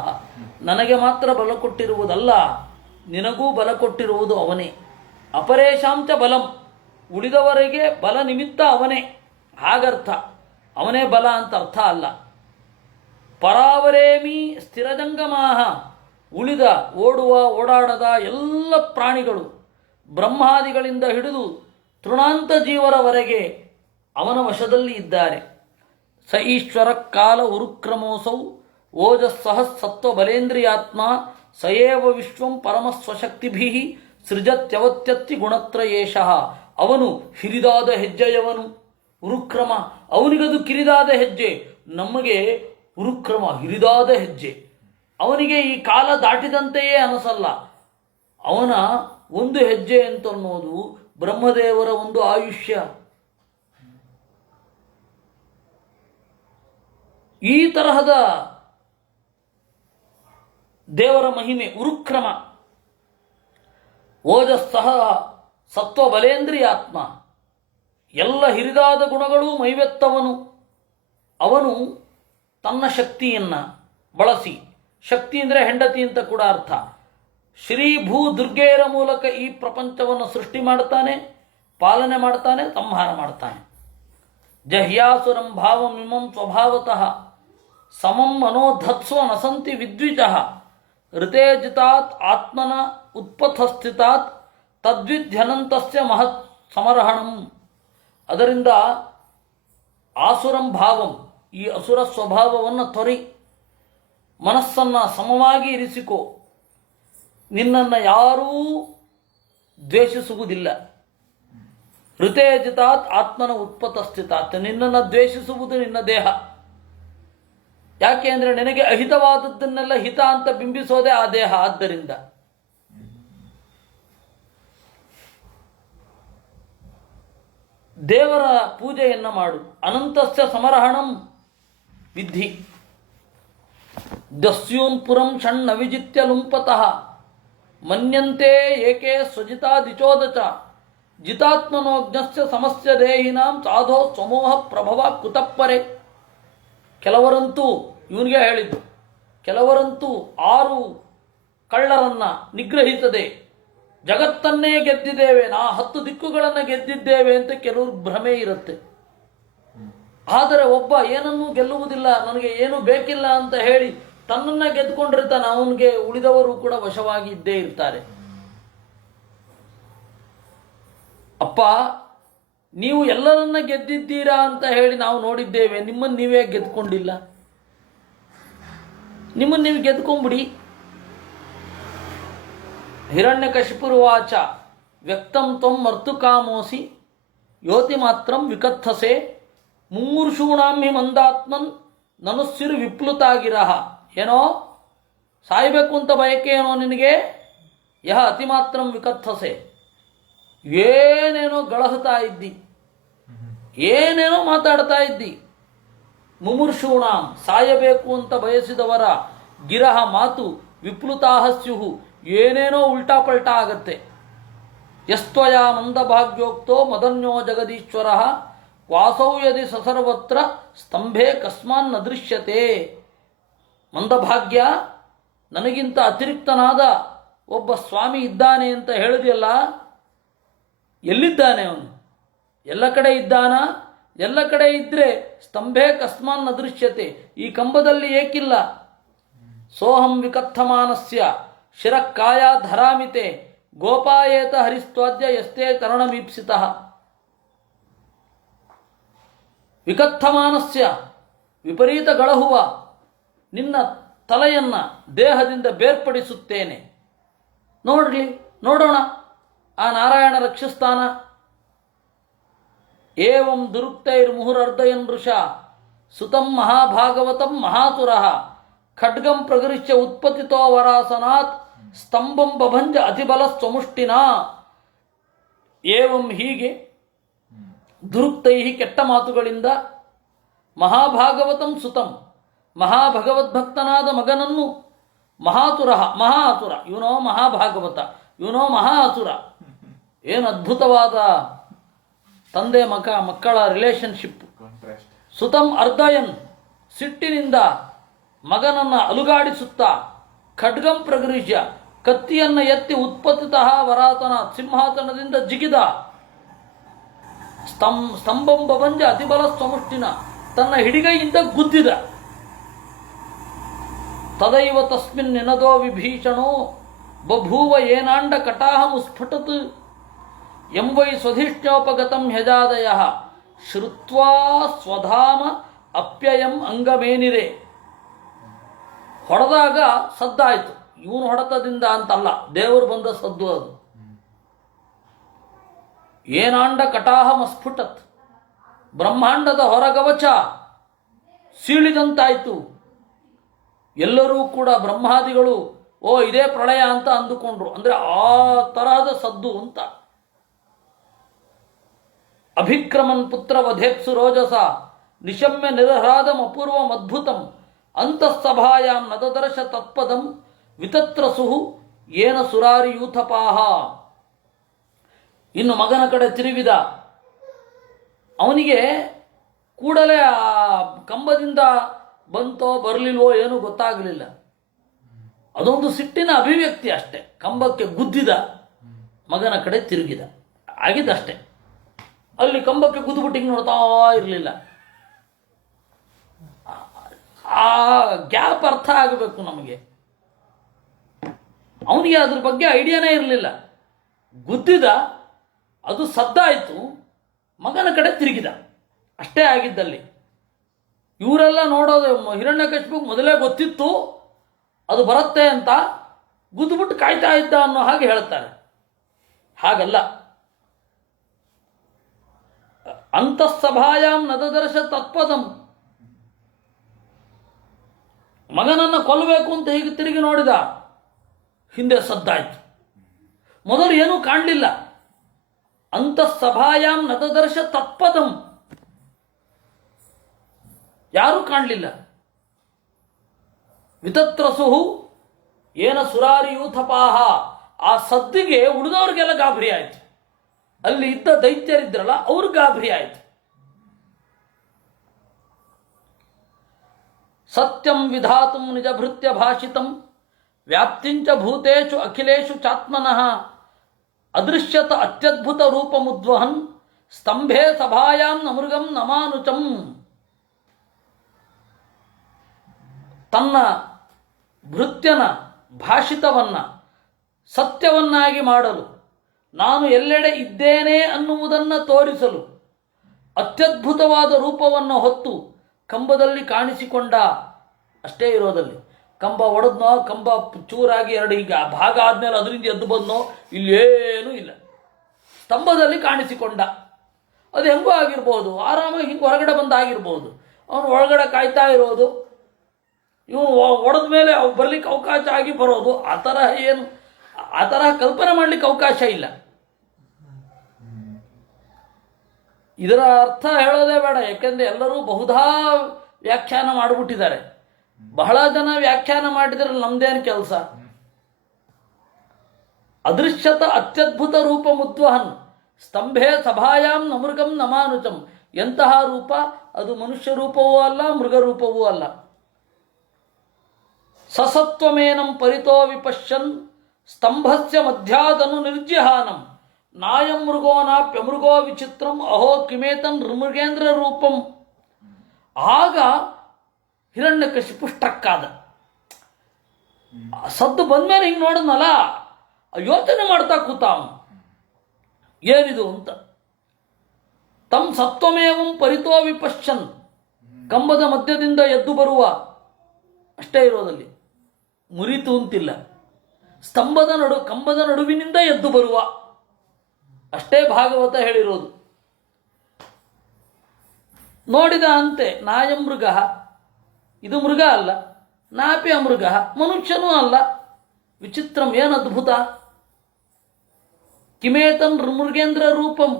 ನನಗೆ ಮಾತ್ರ ಬಲ ಕೊಟ್ಟಿರುವುದಲ್ಲ, ನಿನಗೂ ಬಲ ಕೊಟ್ಟಿರುವುದು ಅವನೇ. ಅಪರೇಶಾಂಚ ಬಲಂ, ಉಳಿದವರಿಗೆ ಬಲ ನಿಮಿತ್ತ ಅವನೇ, ಹಾಗರ್ಥ. ಅವನೇ ಬಲ ಅಂತ ಅರ್ಥ ಅಲ್ಲ. ಪರಾವರೇಮಿ ಸ್ಥಿರಜಂಗಮಾಹ, ಉಳಿದ ಓಡುವ ಓಡಾಡದ ಎಲ್ಲ ಪ್ರಾಣಿಗಳು ಬ್ರಹ್ಮಾದಿಗಳಿಂದ ಹಿಡಿದು ತೃಣಾಂತ ಜೀವರವರೆಗೆ ಅವನ ವಶದಲ್ಲಿ ಇದ್ದಾರೆ. ಸ ಈಶ್ವರ ಕಾಲ ಉರುಕ್ರಮೋಸೌ ಓಜಸ್ಸಹ ಸತ್ವ ಬಲೇಂದ್ರಿಯಾತ್ಮ ಸಯೇವ ವಿಶ್ವಂ ಪರಮಸ್ವಶಕ್ತಿಭಿ ಸೃಜತ್ಯವತ್ಯತ್ತಿ ಗುಣತ್ರಯೇಶಃ. ಅವನು ಹಿರಿದಾದ ಹೆಜ್ಜೆಯವನು. ಉರುಕ್ರಮ, ಅವನಿಗದು ಕಿರಿದಾದ ಹೆಜ್ಜೆ, ನಮಗೆ ಉರುಕ್ರಮ ಹಿರಿದಾದ ಹೆಜ್ಜೆ. ಅವನಿಗೆ ಈ ಕಾಲ ದಾಟಿದಂತೆಯೇ ಅನಿಸಲ್ಲ. ಅವನ ಒಂದು ಹೆಜ್ಜೆ ಅಂತನ್ನೋದು ಬ್ರಹ್ಮದೇವರ ಒಂದು ಆಯುಷ್ಯ. ಈ ತರಹದ ದೇವರ ಮಹಿಮೆ ಉರುಕ್ರಮ. ಓಜಸ್ಸಹ ಸತ್ವ ಬಲೇಂದ್ರಿಯಾತ್ಮ, ಎಲ್ಲ ಹಿರಿದಾದ ಗುಣಗಳೂ ಮೈವೆತ್ತವನು. ಅವನು ತನ್ನ ಶಕ್ತಿಯನ್ನು ಬಳಸಿ, ಶಕ್ತಿ ಅಂದರೆ ಹೆಂಡತಿ ಅಂತ ಕೂಡ ಅರ್ಥ, ಶ್ರೀ ಭೂ ದುರ್ಗೆಯರ ಮೂಲಕ ಈ ಪ್ರಪಂಚವನ್ನು ಸೃಷ್ಟಿ ಮಾಡ್ತಾನೆ, ಪಾಲನೆ ಮಾಡ್ತಾನೆ, ಸಂಹಾರ ಮಾಡ್ತಾನೆ. ಜಹ್ಯಾಸುರಂ ಭಾವಮಿಮಂ ಸ್ವಭಾವತಃ ಸಮಂ ಮನೋಧತ್ಸ್ವ ನಸಂತಿ ವಿದ್ವಿಜಃ ಋತೇಜಿತಾತ್ ಆತ್ಮನ ಉತ್ಪಥಸ್ಥಿತಾತ್ ತದ್ವಿಧ್ಯನಂತಸ್ಯ ಮಹತ್ ಸಮರ್ಹಣಂ. ಅದರಿಂದ ಆಸುರಂ ಭಾವಂ, ಈ ಅಸುರ ಸ್ವಭಾವವನ್ನು ತೊರಿ, ಮನಸ್ಸನ್ನು ಸಮವಾಗಿ ಇರಿಸಿಕೋ. ನಿನ್ನನ್ನು ಯಾರೂ ದ್ವೇಷಿಸುವುದಿಲ್ಲ. ಋತೇಜಿತಾತ್ ಆತ್ಮನ ಉತ್ಪಥಸ್ಥಿತಾತ್, ನಿನ್ನನ್ನು ದ್ವೇಷಿಸುವುದು ನಿನ್ನ ದೇಹ. ಯಾಕೆ ಅಂದರೆ ನಿನಗೆ ಅಹಿತವಾದದ್ದನ್ನೆಲ್ಲ ಹಿತ ಅಂತ ಬಿಂಬಿಸೋದೇ ಆ ದೇಹ. ಆದ್ದರಿಂದ ದೇವರ ಪೂಜೆಯನ್ನು ಮಾಡು. ಅನಂತಸ್ಯ ಸಮರ್ಹಣಂ ವಿಧಿ. ದಸ್ಯೂನ್ ಪುರಂ ಷಣ್ಣ ವಿಜಿತ್ಯ ಲುಂಪತಃ ಮನ್ಯಂತೆ ಏಕೆ ಸ್ವಜಿತಾ ದಿಚೋದಚ ಜಿತಾತ್ಮನೋಜ್ಞಸ್ಯ ಸಮಸ್ಯ ದೇಹಿನಾಂ ಸಾಧೋ ಸ್ವಮೋಹ ಪ್ರಭವ ಕುತಪ್ಪರೆ. ಕೆಲವರಂತೂ, ಇವನಿಗೆ ಹೇಳಿದ್ದು, ಕೆಲವರಂತೂ 6 ಕಳ್ಳರನ್ನು ನಿಗ್ರಹಿಸದೆ ಜಗತ್ತನ್ನೇ ಗೆದ್ದಿದ್ದೇವೆ, 10 ದಿಕ್ಕುಗಳನ್ನು ಗೆದ್ದಿದ್ದೇವೆ ಅಂತ ಕೆಲವರು ಭ್ರಮೆ ಇರುತ್ತೆ. ಆದರೆ ಒಬ್ಬ ಏನನ್ನೂ ಗೆಲ್ಲುವುದಿಲ್ಲ, ನನಗೆ ಏನೂ ಬೇಕಿಲ್ಲ ಅಂತ ಹೇಳಿ ತನ್ನನ್ನು ಗೆದ್ದುಕೊಂಡಿರ್ತಾನೆ. ಅವನಿಗೆ ಉಳಿದವರು ಕೂಡ ವಶವಾಗಿ ಇದ್ದೇ ಇರ್ತಾರೆ. ಅಪ್ಪ, ನೀವು ಎಲ್ಲರನ್ನ ಗೆದ್ದಿದ್ದೀರಾ ಅಂತ ಹೇಳಿ ನಾವು ನೋಡಿದ್ದೇವೆ, ನಿಮ್ಮನ್ನು ನೀವೇ ಗೆದ್ದುಕೊಂಡಿಲ್ಲ. ನಿಮ್ಮನ್ನು ನೀವು ಗೆದ್ಕೊಂಬಿಡಿ. ಹಿರಣ್ಯಕಶಿಪುರುವಾಚ ವ್ಯಕ್ತಂ ತ್ವಂ ಮರ್ತುಕಾಮೋಸಿ ಯೋತಿ ಮಾತ್ರಂ ವಿಕಥಸೆ ಮುಮೂರ್ಷೂಣಾಂ ಹಿ ಮಂದಾತ್ಮನ್ ನನುಸ್ಸಿರು ವಿಪ್ಲುತಾಗಿರಹ. ಏನೋ ಸಾಯಬೇಕು ಅಂತ ಬಯಕೆ ಏನೋ ನಿನಗೆ, ಯಹ ಅತಿಮಾತ್ರಂ ವಿಕಥಸೆ. ಏನೇನೋ ಗಳಹುತ್ತಾ ಇದ್ದಿ, ಏನೇನೋ ಮಾತಾಡ್ತಾ ಇದ್ದಿ. ಮುಮೂರ್ಷೂಣಾಂ, ಸಾಯಬೇಕು ಅಂತ ಬಯಸಿದವರ ಗಿರಹ ಮಾತು ವಿಪ್ಲುತಾಹ ಸ್ಯುಹು, ಏನೇನೋ ಉಲ್ಟಾ ಪಲ್ಟಾ ಆಗತ್ತೆ. ಯಸ್ತ್ವಯ ಮಂದಭಾಗ್ಯೋಕ್ತೋ ಮದನ್ಯೋ ಜಗದೀಶ್ವರ ವಾಸೌ ಯದಿ ಸಸರ್ವತ್ರ ಸ್ತಂಭೆ ಕಸ್ಮಾನ್ ನ ದೃಶ್ಯತೆ. ಮಂದಭಾಗ್ಯ, ನನಗಿಂತ ಅತಿರಿಕ್ತನಾದ ಒಬ್ಬ ಸ್ವಾಮಿ ಇದ್ದಾನೆ ಅಂತ ಹೇಳಿದೆಯಲ್ಲ, ಎಲ್ಲಿದ್ದಾನೆ ಅವನು? ಎಲ್ಲ ಕಡೆ ಇದ್ದಾನ? ಎಲ್ಲ ಕಡೆ ಇದ್ರೆ ಸ್ತಂಭೆ ಕಸ್ಮಾನ್ ನ ದೃಶ್ಯತೆ, ಈ ಕಂಬದಲ್ಲಿ ಏಕಿಲ್ಲ? ಸೋಹಂ ವಿಕಥಮಾನಸ್ಯ ಶಿರಕ್ಕಾಯ ಧರಾಮಿತೆ ಗೋಪಾಯೇತ ಹರಿಸ್ತ್ವಾದ್ಯ ಯಸ್ತೆ ತರಣಮೀಪ್ಸಿತಃ. ವಿಕಥಮಾನಸ್ಯ, ವಿಪರೀತ ಗಳಹುವ ನಿನ್ನ ತಲೆಯನ್ನ ದೇಹದಿಂದ ಬೇರ್ಪಡಿಸುತ್ತೇನೆ. ನೋಡೋಣ ಆ ನಾರಾಯಣ ರಕ್ಷಿಸ್ತಾನ. ಏವಂ ದುರುಕ್ತೈರ್ಮುಹುರರ್ಧಯನ್ ವೃಷ ಸುತಂ ಮಹಾಭಾಗವತಂ ಮಹಾಸುರಃ ಖಡ್ಗಂ ಪ್ರಗೃಹ್ಯ ಉತ್ಪತಿತೋ ವರಾಸನಾತ್ ಸ್ತಂಭಂ ಬಭಂಜ ಅತಿಬಲ ಸ್ವಮುಷ್ಟಿನ. ಏವಂ ಹೀಗೆ ದುರುಕ್ತೈ ಕೆಟ್ಟ ಮಾತುಗಳಿಂದ ಮಹಾಭಾಗವತಂ ಸುತಂ ಮಹಾಭಗವದ್ಭಕ್ತನಾದ ಮಗನನ್ನು ಮಹಾತುರ ಮಹಾಸುರ, ಇವನೋ ಮಹಾಭಾಗವತ, ಇವನೋ ಮಹಾಸುರ. ಏನು ಅದ್ಭುತವಾದ ತಂದೆ ಮಕ್ಕಳ ರಿಲೇಶನ್ಶಿಪ್. ಸುತಂ ಅರ್ಧಯನ್, ಸಿಟ್ಟಿನಿಂದ ಮಗನನ್ನ ಅಲುಗಾಡಿಸುತ್ತಾ, ಖಡ್ಗಂ ಪ್ರಗೃಹ್ಯ, ಕತ್ತಿಯನ್ನ ಎತ್ತಿ ಉತ್ಪತ್ತಿತಃ ವರಾತನ, ಸಿಂಹಾಸನದಿಂದ ಜಿಗಿದ, ಸ್ತಂಭಂ ಬಭಂಜ ಅತಿಬಲ ಸ್ವಮುಷ್ಟಿನ, ತನ್ನ ಹಿಡಿಗೈಯಿಂದ ಗುದ್ದಿದ. ತದೈವ ತಸ್ಮಿನ್ ನಿನದೋ ವಿಭೀಷಣೋ ಬಭೂವ ಏನಾಂಡ ಕಟಾಹಂ ಸ್ಫುಟತ್ ಎಂವೈ ಸ್ವಧಿಷ್ಠೋಪಗತಂ ಹ್ಯಜಾದಯ ಶ್ರುತ್ವಾ ಸ್ವಧಾಮ ಅಪ್ಯಯಂ ಅಂಗಮೇನಿರೆ. ಹೊಡೆದಾಗ ಸದ್ದಾಯಿತು, ಇವನು ಹೊಡೆತದಿಂದ ಅಂತಲ್ಲ, ದೇವರು ಬಂದ ಸದ್ದು ಅದು. ಏನಾಂಡ ಕಟಾಹಂ ಅಸ್ಫುಟತ್, ಬ್ರಹ್ಮಾಂಡದ ಹೊರಗವಚ ಸೀಳಿದಂತಾಯಿತು. ಎಲ್ಲರೂ ಕೂಡ ಬ್ರಹ್ಮಾದಿಗಳು ಇದೇ ಪ್ರಳಯ ಅಂತ ಅಂದುಕೊಂಡ್ರು. ಅಂದ್ರೆ ಆ ತರಹದ ಸದ್ದು ಅಂತ. ಅಭಿಕ್ರಮನ್ ಪುತ್ರ ವಧೇತ್ಸು ರೋಜಸ ನಿಶಮ್ಯ ನಿರಹ್ರಾದಂ ಅಪೂರ್ವಂ ಅದ್ಭುತಂ ಅಂತಃಸಭಾಯಾಂ ನದದರ್ಶ ತತ್ಪದಂ ವಿತತ್ರಸುಹು ಏನ ಸುರಾರಿಯೂಥಪಾಹ. ಇನ್ನು ಮಗನ ಕಡೆ ತಿರುಗಿದ. ಅವನಿಗೆ ಕೂಡಲೇ ಆ ಕಂಬದಿಂದ ಬಂತೋ ಬರಲಿಲ್ವೋ ಏನೂ ಗೊತ್ತಾಗಲಿಲ್ಲ. ಅದೊಂದು ಸಿಟ್ಟಿನ ಅಭಿವ್ಯಕ್ತಿ ಅಷ್ಟೆ. ಕಂಬಕ್ಕೆ ಗುದ್ದಿದ, ಮಗನ ಕಡೆ ತಿರುಗಿದ, ಆಗಿದ್ದಷ್ಟೆ. ಅಲ್ಲಿ ಕಂಬಕ್ಕೆ ಗುದ್ದುಬಿಟ್ಟಿಗೆ ನೋಡ್ತಾ ಇರಲಿಲ್ಲ. ಆ ಗ್ಯಾಪ್ ಅರ್ಥ ಆಗಬೇಕು ನಮಗೆ. ಅವನಿಗೆ ಅದ್ರ ಬಗ್ಗೆ ಐಡಿಯಾನೇ ಇರಲಿಲ್ಲ. ಗುದ್ದಿದ, ಅದು ಸದ್ದಾಯಿತು, ಮಗನ ಕಡೆ ತಿರುಗಿದ, ಅಷ್ಟೇ ಆಗಿದ್ದಲ್ಲಿ. ಇವರೆಲ್ಲ ನೋಡೋದು, ಹಿರಣ್ಯಕಶಿಪುಗೆ ಮೊದಲೇ ಗೊತ್ತಿತ್ತು ಅದು ಬರುತ್ತೆ ಅಂತ, ಗುದ್ದುಬಿಟ್ಟು ಕಾಯ್ತಾ ಇದ್ದ ಅನ್ನೋ ಹಾಗೆ ಹೇಳ್ತಾರೆ. ಹಾಗಲ್ಲ. ಅಂತಃಸಭಾಯಾಂ ನದದರ್ಶ ತತ್ಪದಂ, ಮಗನನ್ನು ಕೊಲ್ಲಬೇಕು ಅಂತ ಹೀಗೆ ತಿರುಗಿ ನೋಡಿದ, ಹಿಂದೆ ಸದ್ದಾಯ್ತು. ಮೊದಲು ಏನೂ ಕಾಣಲಿಲ್ಲ. ಅಂತಃಸಭಾಯಾಂ ನದದರ್ಶ ತತ್ಪದಂ, ಯಾರೂ ಕಾಣಲಿಲ್ಲ. ವಿತತ್ರಸುಹು ಏನ ಸುರಾರಿಯೂಥಪಾಹ, ಆ ಸದ್ದಿಗೆ ಉಳಿದವ್ರಿಗೆಲ್ಲ ಗಾಬರಿ ಆಯಿತು. ಅಲ್ಲಿ ಇದ್ದ ದೈತ್ಯರಿದ್ರಲ್ಲ, ಅವ್ರು ಗಾಬರಿ ಆಯಿತು. ಸತ್ಯಂ ವಿಧಾತುಂ ನಿಜಭೃತ್ಯ ಭಾಷಿತಂ ವ್ಯಾಪ್ತಿಂಚ ಭೂತೇಷು ಅಖಿಲೇಷು ಚಾತ್ಮನಃ ಅದೃಶ್ಯತ ಅತ್ಯದ್ಭುತ ರೂಪಮುದ್ವಹನ್ ಸ್ತಂಭೆ ಸಭಾಯಾಂ ನಮೃಗಂ ನಮಾನುಚಂ. ತನ್ನ ಭೃತ್ಯನ ಭಾಷಿತವನ್ನ ಸತ್ಯವನ್ನಾಗಿ ಮಾಡಲು, ನಾನು ಎಲ್ಲೆಡೆ ಇದ್ದೇನೆ ಅನ್ನುವುದನ್ನು ತೋರಿಸಲು ಅತ್ಯದ್ಭುತವಾದ ರೂಪವನ್ನು ಹೊತ್ತು ಕಂಬದಲ್ಲಿ ಕಾಣಿಸಿಕೊಂಡ. ಅಷ್ಟೇ ಇರೋದಲ್ಲಿ. ಕಂಬ ಒಡೆದ್ನೋ, ಕಂಬ ಚೂರಾಗಿ ಎರಡು ಹೀಗೆ ಭಾಗ ಆದ್ಮೇಲೆ ಅದರಿಂದ ಎದ್ದು ಬಂದನೋ, ಇಲ್ಲೇನೂ ಇಲ್ಲ. ಸ್ತಂಭದಲ್ಲಿ ಕಾಣಿಸಿಕೊಂಡ. ಅದು ಹೆಂಗೋ ಆಗಿರ್ಬೋದು, ಆರಾಮಾಗಿ ಹಿಂಗೆ ಹೊರಗಡೆ ಬಂದಾಗಿರ್ಬೋದು. ಅವನು ಒಳಗಡೆ ಕಾಯ್ತಾ ಇರೋದು, ಇವನು ಒಡೆದ ಮೇಲೆ ಅವು ಬರ್ಲಿಕ್ಕೆ ಅವಕಾಶ ಆಗಿ ಬರೋದು. ಆ ತರಹ ಕಲ್ಪನೆ ಮಾಡಲಿಕ್ಕೆ ಅವಕಾಶ ಇಲ್ಲ. ಇದರ ಅರ್ಥ ಹೇಳೋದೇ ಬೇಡ, ಯಾಕೆಂದರೆ ಎಲ್ಲರೂ ಬಹುಧಾ ವ್ಯಾಖ್ಯಾನ ಮಾಡಿಬಿಟ್ಟಿದ್ದಾರೆ. ಬಹಳ ಜನ ವ್ಯಾಖ್ಯಾನ ಮಾಡಿದ್ರೆ ನಮ್ದೇನು ಕೆಲಸ. ಅದೃಶ್ಯತ ಅತ್ಯದ್ಭುತ ರೂಪ ಮುದ್ವಹನ್ ಸ್ತಂಭೆ ಸಭಾಯಾಂ ನಮೃಗಂ ನಮಾನುಚಂ. ಎಂತಹ ರೂಪ ಅದು, ಮನುಷ್ಯ ರೂಪವೂ ಅಲ್ಲ, ಮೃಗ ರೂಪವೂ ಅಲ್ಲ. ಸಸತ್ವಮೇನಂ ಪರಿತೋ ವಿಪಶ್ಯನ್ ಸ್ತಂಭಸ್ಯ ಮಧ್ಯಾದನು ನಿರ್ಜಿಹಾನಂ ನಾಯಂ ಮೃಗೋನಾಪ್ಯಮೃಗೋ ವಿಚಿತ್ರಂ ಅಹೋ ಕಿಮೇತನ್ ಮೃಗೇಂದ್ರ ರೂಪಂ. ಆಗ ಹಿರಣ್ಯಕಶಿಪು ಸ್ಟ್ರಕ್ಕಾದ. ಸದ್ದು ಬಂದ್ಮೇಲೆ ಹಿಂಗೆ ನೋಡನಲ್ಲ, ಯೋಚನೆ ಮಾಡ್ತಾ ಕೂತ ಅವನು, ಏನಿದು ಅಂತ. ತಮ್ ಸತ್ವಮೇವಂ ಪರಿತೋ ವಿಪಶ್ಯನ್, ಕಂಬದ ಮಧ್ಯದಿಂದ ಎದ್ದು ಬರುವ, ಅಷ್ಟೇ ಇರೋದಲ್ಲಿ, ಮುರಿತು ಅಂತಿಲ್ಲ. ಕಂಬದ ನಡುವಿನಿಂದ ಎದ್ದು ಬರುವ, ಅಷ್ಟೇ ಭಾಗವತ ಹೇಳಿರೋದು. ನೋಡಿದ ಅಂತೆ, ನಾಯಂ ಮೃಗ, ಇದು ಮೃಗ ಅಲ್ಲ, ನಾಪಿ ಅಮೃಗ, ಮನುಷ್ಯನೂ ಅಲ್ಲ. ವಿಚಿತ್ರಂ, ಏನು ಅದ್ಭುತ. ಕಿಮೇತನ್ ಮೃಗೇಂದ್ರ ರೂಪಂ,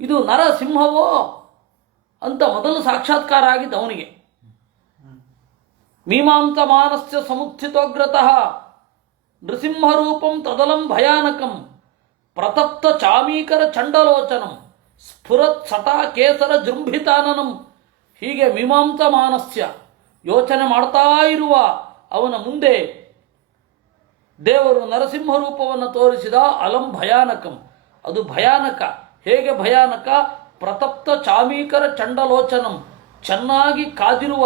ಇದು ನರಸಿಂಹವೋ ಅಂತ ಮೊದಲು ಸಾಕ್ಷಾತ್ಕಾರ ಆಗಿದ್ದ ಅವನಿಗೆ. ಮೀಮಾಂಸ ಮಾನಸ್ಯ ಸಮುತ್ಥಿತೋಗ್ರತಃ ನೃಸಿಂಹರೂಪಂ ತದಲಂ ಭಯಾನಕಂ ಪ್ರತಪ್ತ ಚಾಮೀಕರ ಚಂಡಲೋಚನಂ ಸ್ಫುರತ್ ಸಟಾ ಕೇಸರ ಜೃಂಭಿತಾನನಂ. ಹೀಗೆ ಮೀಮಾಂಸ ಮಾನಸ್ಯ, ಯೋಚನೆ ಮಾಡ್ತಾ ಇರುವ ಅವನ ಮುಂದೆ ದೇವರು ನರಸಿಂಹ ರೂಪವನ್ನು ತೋರಿಸಿದ. ಅಲಂ ಭಯಾನಕಂ, ಅದು ಭಯಾನಕ. ಹೇಗೆ ಭಯಾನಕ? ಪ್ರತಪ್ತ ಚಾಮೀಕರ ಚಂಡಲೋಚನಂ, ಚೆನ್ನಾಗಿ ಕಾದಿರುವ,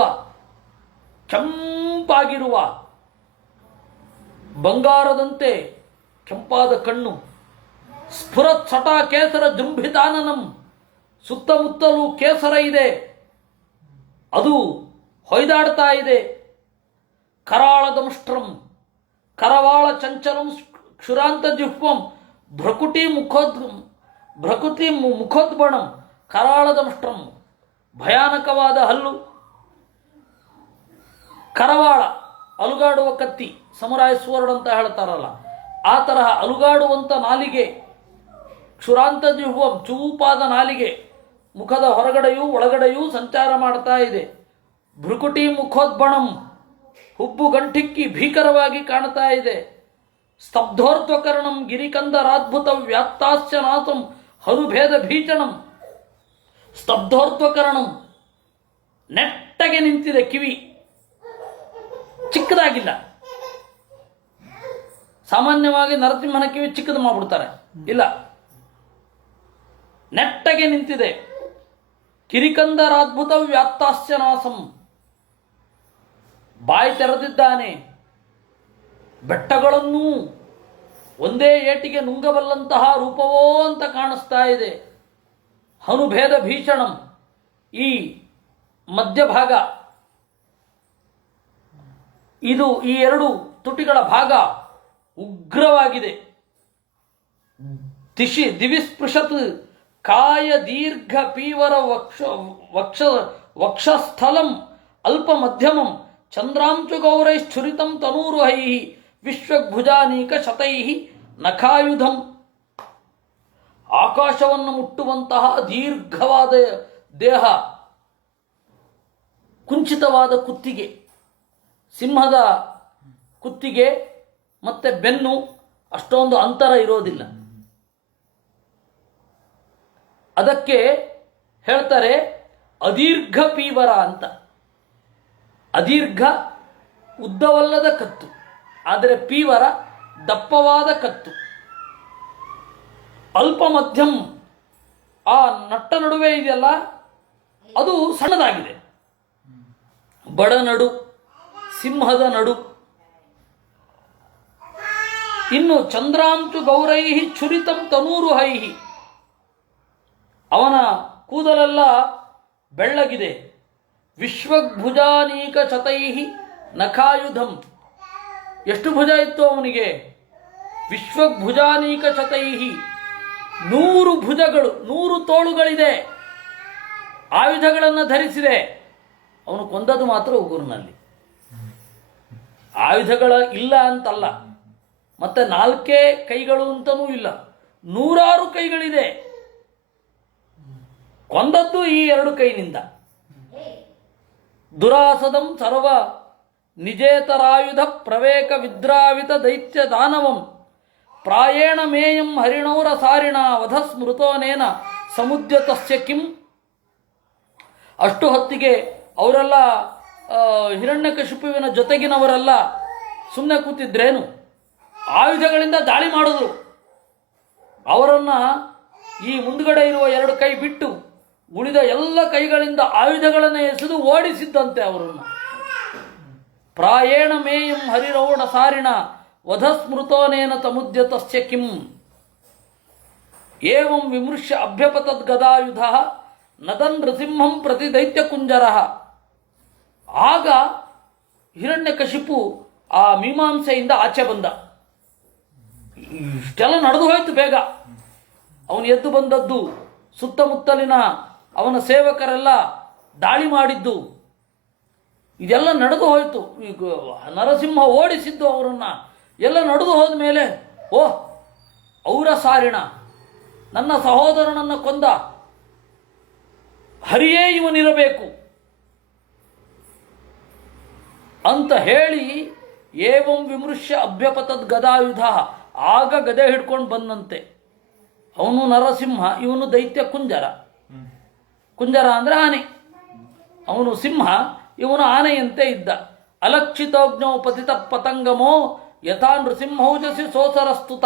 ಕೆಂಪಾಗಿರುವ, ಬಂಗಾರದಂತೆ ಕೆಂಪಾದ ಕಣ್ಣು. ಸ್ಫುರತ್ ಸಟಾ ಕೇಸರ ಜೃಂಭಿತಾನನಂ, ಸುತ್ತಮುತ್ತಲೂ ಕೇಸರ ಇದೆ, ಅದು ಹೊಯ್ದಾಡ್ತಾ ಇದೆ. ಕರಾಳದಂಷ್ಟ್ರಂ, ಕರವಾಳ ಚಂಚಲಂ ಕ್ಷುರಾಂತ ಜಿಹ್ವಂ ಭ್ರಕುಟಿ ಮುಖೋದ್ಬಣಂ. ಕರಾಳದಂಷ್ಟ್ರಂ, ಭಯಾನಕವಾದ ಹಲ್ಲು. ಕರವಾಳ, ಅಲುಗಾಡುವ ಕತ್ತಿ, ಸಮುರಾಯ ಸ್ವರ್ಡ್ ಅಂತ ಹೇಳ್ತಾರಲ್ಲ, ಆ ತರಹ ಅಲುಗಾಡುವಂಥ ನಾಲಿಗೆ. ಕ್ಷುರಾಂತ ಜಿಹ್ವಂ, ಚೂಪಾದ ನಾಲಿಗೆ, ಮುಖದ ಹೊರಗಡೆಯೂ ಒಳಗಡೆಯೂ ಸಂಚಾರ ಮಾಡ್ತಾ ಇದೆ. ಭ್ರುಕುಟಿ ಮುಖೋದ್ಬಣಂ, ಹುಬ್ಬು ಗಂಟಿಕ್ಕಿ ಭೀಕರವಾಗಿ ಕಾಣ್ತಾ ಇದೆ. ಸ್ತಬ್ಧೋರ್ಧ್ವಕರ್ಣಂ ಗಿರಿಕಂದರಾದ್ಭುತ ವ್ಯಾತ್ತಾಸ್ಯ ನಾಸಂ ಹನುಭೇದ ಭೀಷಣಂ. ಸ್ತಬ್ಧೋರ್ಧ್ವಕರ್ಣಂ, ನೆಟ್ಟಗೆ ನಿಂತಿದೆ ಕಿವಿ, ಚಿಕ್ಕದಾಗಿಲ್ಲ. ಸಾಮಾನ್ಯವಾಗಿ ನರಸಿಂಹನ ಕಿವಿ ಚಿಕ್ಕದು ಮಾಡ್ಬಿಡ್ತಾರೆ, ಇಲ್ಲ, ನೆಟ್ಟಗೆ ನಿಂತಿದೆ. ಕಿರಿಕಂದರಾದ್ಭುತ ವ್ಯಾತ್ತಾಸ್ಯ ನಾಸಂ, ಬಾಯಿ ತೆರೆದಿದ್ದಾನೆ. ಬೆಟ್ಟಗಳನ್ನೂ ಒಂದೇ ಏಟಿಗೆ ನುಂಗಬಲ್ಲಂತಹ ರೂಪವೋ ಅಂತ ಕಾಣಿಸ್ತಾ ಇದೆ. ಹನುಭೇದ ಭೀಷಣಂ, ಈ ಮಧ್ಯಭಾಗ, ಇದು ಈ ಎರಡು ತುಟಿಗಳ ಭಾಗ ಉಗ್ರವಾಗಿದೆ. ದಿವಿಸ್ಪೃಶತ್ ಕಾಯ ದೀರ್ಘ ಪೀವರ ವಕ್ಷಸ್ಥಲಂ ಅಲ್ಪ ಮಧ್ಯಮಂ ಚಂದ್ರಾಂಶು ಗೌರೈಶ್ಚುರಿತಂ ತನೂರುಹೈ ವಿಶ್ವಭುಜಾನೀಕ ಶತೈ ನಖಾಯುಧಂ. ಆಕಾಶವನ್ನು ಮುಟ್ಟುವಂತಹ ದೀರ್ಘವಾದ ದೇಹ, ಕುಂಚಿತವಾದ ಕುತ್ತಿಗೆ, ಸಿಂಹದ ಕುತ್ತಿಗೆ ಮತ್ತೆ ಬೆನ್ನು ಅಷ್ಟೊಂದು ಅಂತರ ಇರೋದಿಲ್ಲ. ಅದಕ್ಕೆ ಹೇಳ್ತಾರೆ ಅದೀರ್ಘ ಪೀವರ ಅಂತ. ಅದೀರ್ಘ ಉದ್ದವಲ್ಲದ ಕತ್ತು, ಆದರೆ ಪೀವರ ದಪ್ಪವಾದ ಕತ್ತು. ಅಲ್ಪ ಮಧ್ಯಂ, ಆ ನಟ್ಟ ನಡುವೆ ಇದೆಯಲ್ಲ ಅದು ಸಣ್ಣದಾಗಿದೆ. ಬಡನಡು, ಸಿಂಹದ ನಡು. ಇನ್ನು ಚಂದ್ರಾಂಶು ಗೌರೈಹಿ ಚುರಿತಂ ತನೂರುಹೈಹಿ, ಅವನ ಕೂದಲೆಲ್ಲ ಬೆಳ್ಳಗಿದೆ. ವಿಶ್ವಭುಜಾನೀಕ ಶತೈಹಿ ನಖಾಯುಧಂ, ಎಷ್ಟು ಭುಜ ಇತ್ತು ಅವನಿಗೆ? ವಿಶ್ವಭುಜಾನೀಕ ಶತೈಹಿ, 100 ಭುಜಗಳು, 100 ತೋಳುಗಳಿದೆ, ಆಯುಧಗಳನ್ನು ಧರಿಸಿದೆ. ಅವನು ಕೊಂದದ್ದು ಮಾತ್ರ ಉಗುರಿನಲ್ಲಿ. ಆಯುಧಗಳ ಇಲ್ಲ ಅಂತಲ್ಲ, ಮತ್ತೆ 4 ಕೈಗಳು ಅಂತನೂ ಇಲ್ಲ, 100 ಕೈಗಳಿದೆ. ಕೊಂದದ್ದು ಈ 2 ಕೈನಿಂದ. ದುರಾಸದಂ ಸರ್ವ ನಿಜೇತರಾಯುಧ ಪ್ರವೇಕ ವಿದ್ರಾವಿತ ದೈತ್ಯ ದಾನವಂ ಪ್ರಾಯೇಣ ಮೇಯಂ ಹರಿಣೌರ ಸಾರಿಣ ವಧ ಸ್ಮೃತೋನೇನ ಸಮುದ್ಯತಸ್ಯ ಕಿಂ. ಅಷ್ಟು ಹೊತ್ತಿಗೆ ಅವರೆಲ್ಲ ಹಿರಣ್ಯಕಶಿಪುವಿನ ಜೊತೆಗಿನವರೆಲ್ಲ ಸುಮ್ಮನೆ ಕೂತಿದ್ರೇನು, ಆಯುಧಗಳಿಂದ ದಾಳಿ ಮಾಡಿದ್ರು. ಅವರನ್ನು ಈ ಮುಂದ್ಗಡೆ ಇರುವ 2 ಕೈ ಬಿಟ್ಟು ಉಳಿದ ಎಲ್ಲ ಕೈಗಳಿಂದ ಆಯುಧಗಳನ್ನು ಎಸೆದು ಓಡಿಸಿದ್ದಂತೆ ಅವರನ್ನು. ಪ್ರಾಯೇಣ ಮೇಯಂ ಹರಿರೌಢ ಸಾರಿಣ ವಧ ಸ್ಮೃತೋನೇನ ತಮುದ್ಯತಸ್ಯ ಕಿಂ. ಏವಂ ವಿಮೃಶ್ಯ ಅಭ್ಯಪತದ್ ಗದಾಯುಧ ನದನ್ ನೃಸಿಂಹಂ ಪ್ರತಿ ದೈತ್ಯಕುಂಜರ. ಆಗ ಹಿರಣ್ಯಕಶಿಪು ಆ ಮೀಮಾಂಸೆಯಿಂದ ಆಚೆ ಬಂದ. ಇಷ್ಟೆಲ್ಲ ನಡೆದು ಹೋಯ್ತು ಬೇಗ. ಅವನು ಎದ್ದು ಬಂದದ್ದು, ಸುತ್ತಮುತ್ತಲಿನ ಅವನ ಸೇವಕರೆಲ್ಲ ದಾಳಿ ಮಾಡಿದ್ದು, ಇದೆಲ್ಲ ನಡೆದು ಹೋಯ್ತು. ಈಗ ನರಸಿಂಹ ಓಡಿಸಿದ್ದು ಅವರನ್ನು ಎಲ್ಲ ನಡೆದು ಹೋದ ಮೇಲೆ, ಓಹ್ ಔರ ಸಾರಿಣ, ನನ್ನ ಸಹೋದರನನ್ನು ಕೊಂದ ಹರಿಯೇ ಇವನಿರಬೇಕು ಅಂತ ಹೇಳಿ, ಏವಂ ವಿಮೃಶ್ಯ ಅಭ್ಯಪತದ್ ಗದಾಯುಧ, ಆಗ ಗದೆ ಹಿಡ್ಕೊಂಡು ಬಂದಂತೆ. ಅವನು ನರಸಿಂಹ, ಇವನು ದೈತ್ಯ ಕುಂಜರ. ಕುಂಜರ ಅಂದರೆ ಆನೆ, ಅವನು ಸಿಂಹ, ಇವನು ಆನೆಯಂತೆ ಇದ್ದ. ಅಲಕ್ಷಿತೋಜ್ಞೋ ಪತಿತ ಪತಂಗಮೋ ಯಥಾ ನೃಸಿಂಹೌಜಸಿ ಸೋಸರಸ್ತುತ.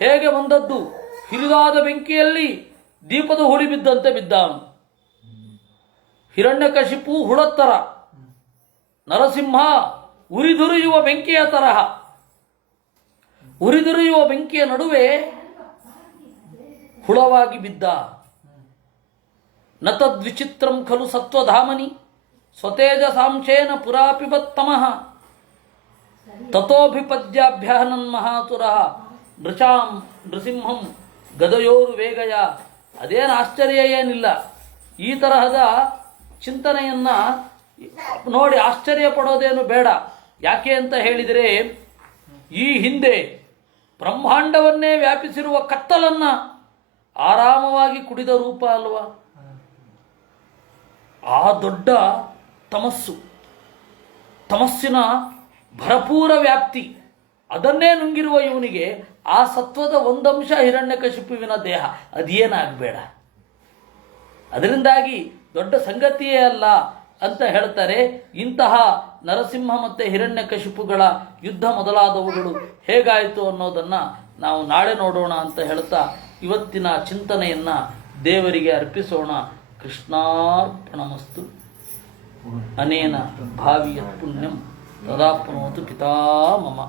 ಹೇಗೆ ಬಂದದ್ದು, ಹಿರಿದಾದ ಬೆಂಕಿಯಲ್ಲಿ ದೀಪದ ಹುಳಿ ಬಿದ್ದಂತೆ ಬಿದ್ದ ಅವನು. ಹಿರಣ್ಯಕಶಿಪು ಹುಳತ್ತರ, ನರಸಿಂಹ ಉರಿದುರಿಯುವ ಬೆಂಕಿಯ ತರಹ. ಉರಿದುರಿಯುವ ಬೆಂಕಿಯ ನಡುವೆ ಹುಳವಾಗಿ ಬಿದ್ದ. ನತದ್ವಿಚಿತ್ರಂ ಖಲು ಸತ್ವಧಾಮನಿ ಸ್ವತೇಜ ಸಾಂಶೇನ ಪುರಾಪಿಬತ್ತಮಃ ತಥೋಭಿಪದ್ಯಾಭ್ಯಹನನ್ ಮಹಾತುರಃ ನೃಚಾಂ ನೃಸಿಂಹಂ ಗದಯೋರು ವೇಗಯ. ಅದೇನು ಆಶ್ಚರ್ಯ ಏನಿಲ್ಲ. ಈ ತರಹದ ಚಿಂತನೆಯನ್ನು ನೋಡಿ ಆಶ್ಚರ್ಯ ಪಡೋದೇನು ಬೇಡ. ಯಾಕೆ ಅಂತ ಹೇಳಿದರೆ, ಈ ಹಿಂದೆ ಬ್ರಹ್ಮಾಂಡವನ್ನೇ ವ್ಯಾಪಿಸಿರುವ ಕತ್ತಲನ್ನು ಆರಾಮವಾಗಿ ಕುಡಿದ ರೂಪ ಅಲ್ವಾ. ಆ ದೊಡ್ಡ ತಮಸ್ಸಿನ ಭರಪೂರ ವ್ಯಾಪ್ತಿ, ಅದನ್ನೇ ನುಂಗಿರುವ ಇವನಿಗೆ ಆ ಸತ್ವದ ಒಂದಂಶ ಹಿರಣ್ಯಕಶಿಪುವಿನ ದೇಹ, ಅದೇನಾಗಬೇಡ. ಅದರಿಂದಾಗಿ ದೊಡ್ಡ ಸಂಗತಿಯೇ ಅಲ್ಲ ಅಂತ ಹೇಳ್ತಾರೆ. ಇಂತಹ ನರಸಿಂಹ ಮತ್ತು ಹಿರಣ್ಯಕಶಿಪುಗಳ ಯುದ್ಧ ಮೊದಲಾದವುಗಳು ಹೇಗಾಯಿತು ಅನ್ನೋದನ್ನು ನಾವು ನಾಳೆ ನೋಡೋಣ ಅಂತ ಹೇಳ್ತಾ ಇವತ್ತಿನ ಚಿಂತನೆಯನ್ನು ದೇವರಿಗೆ ಅರ್ಪಿಸೋಣ. ಕೃಷ್ಣಾರ್ಪಣಮಸ್ತು. ಅನೇನ ಭಾವಿಯ ಪುಣ್ಯಂ ತದಾಪ್ನೋತು ಪಿತಾ ಮಮ.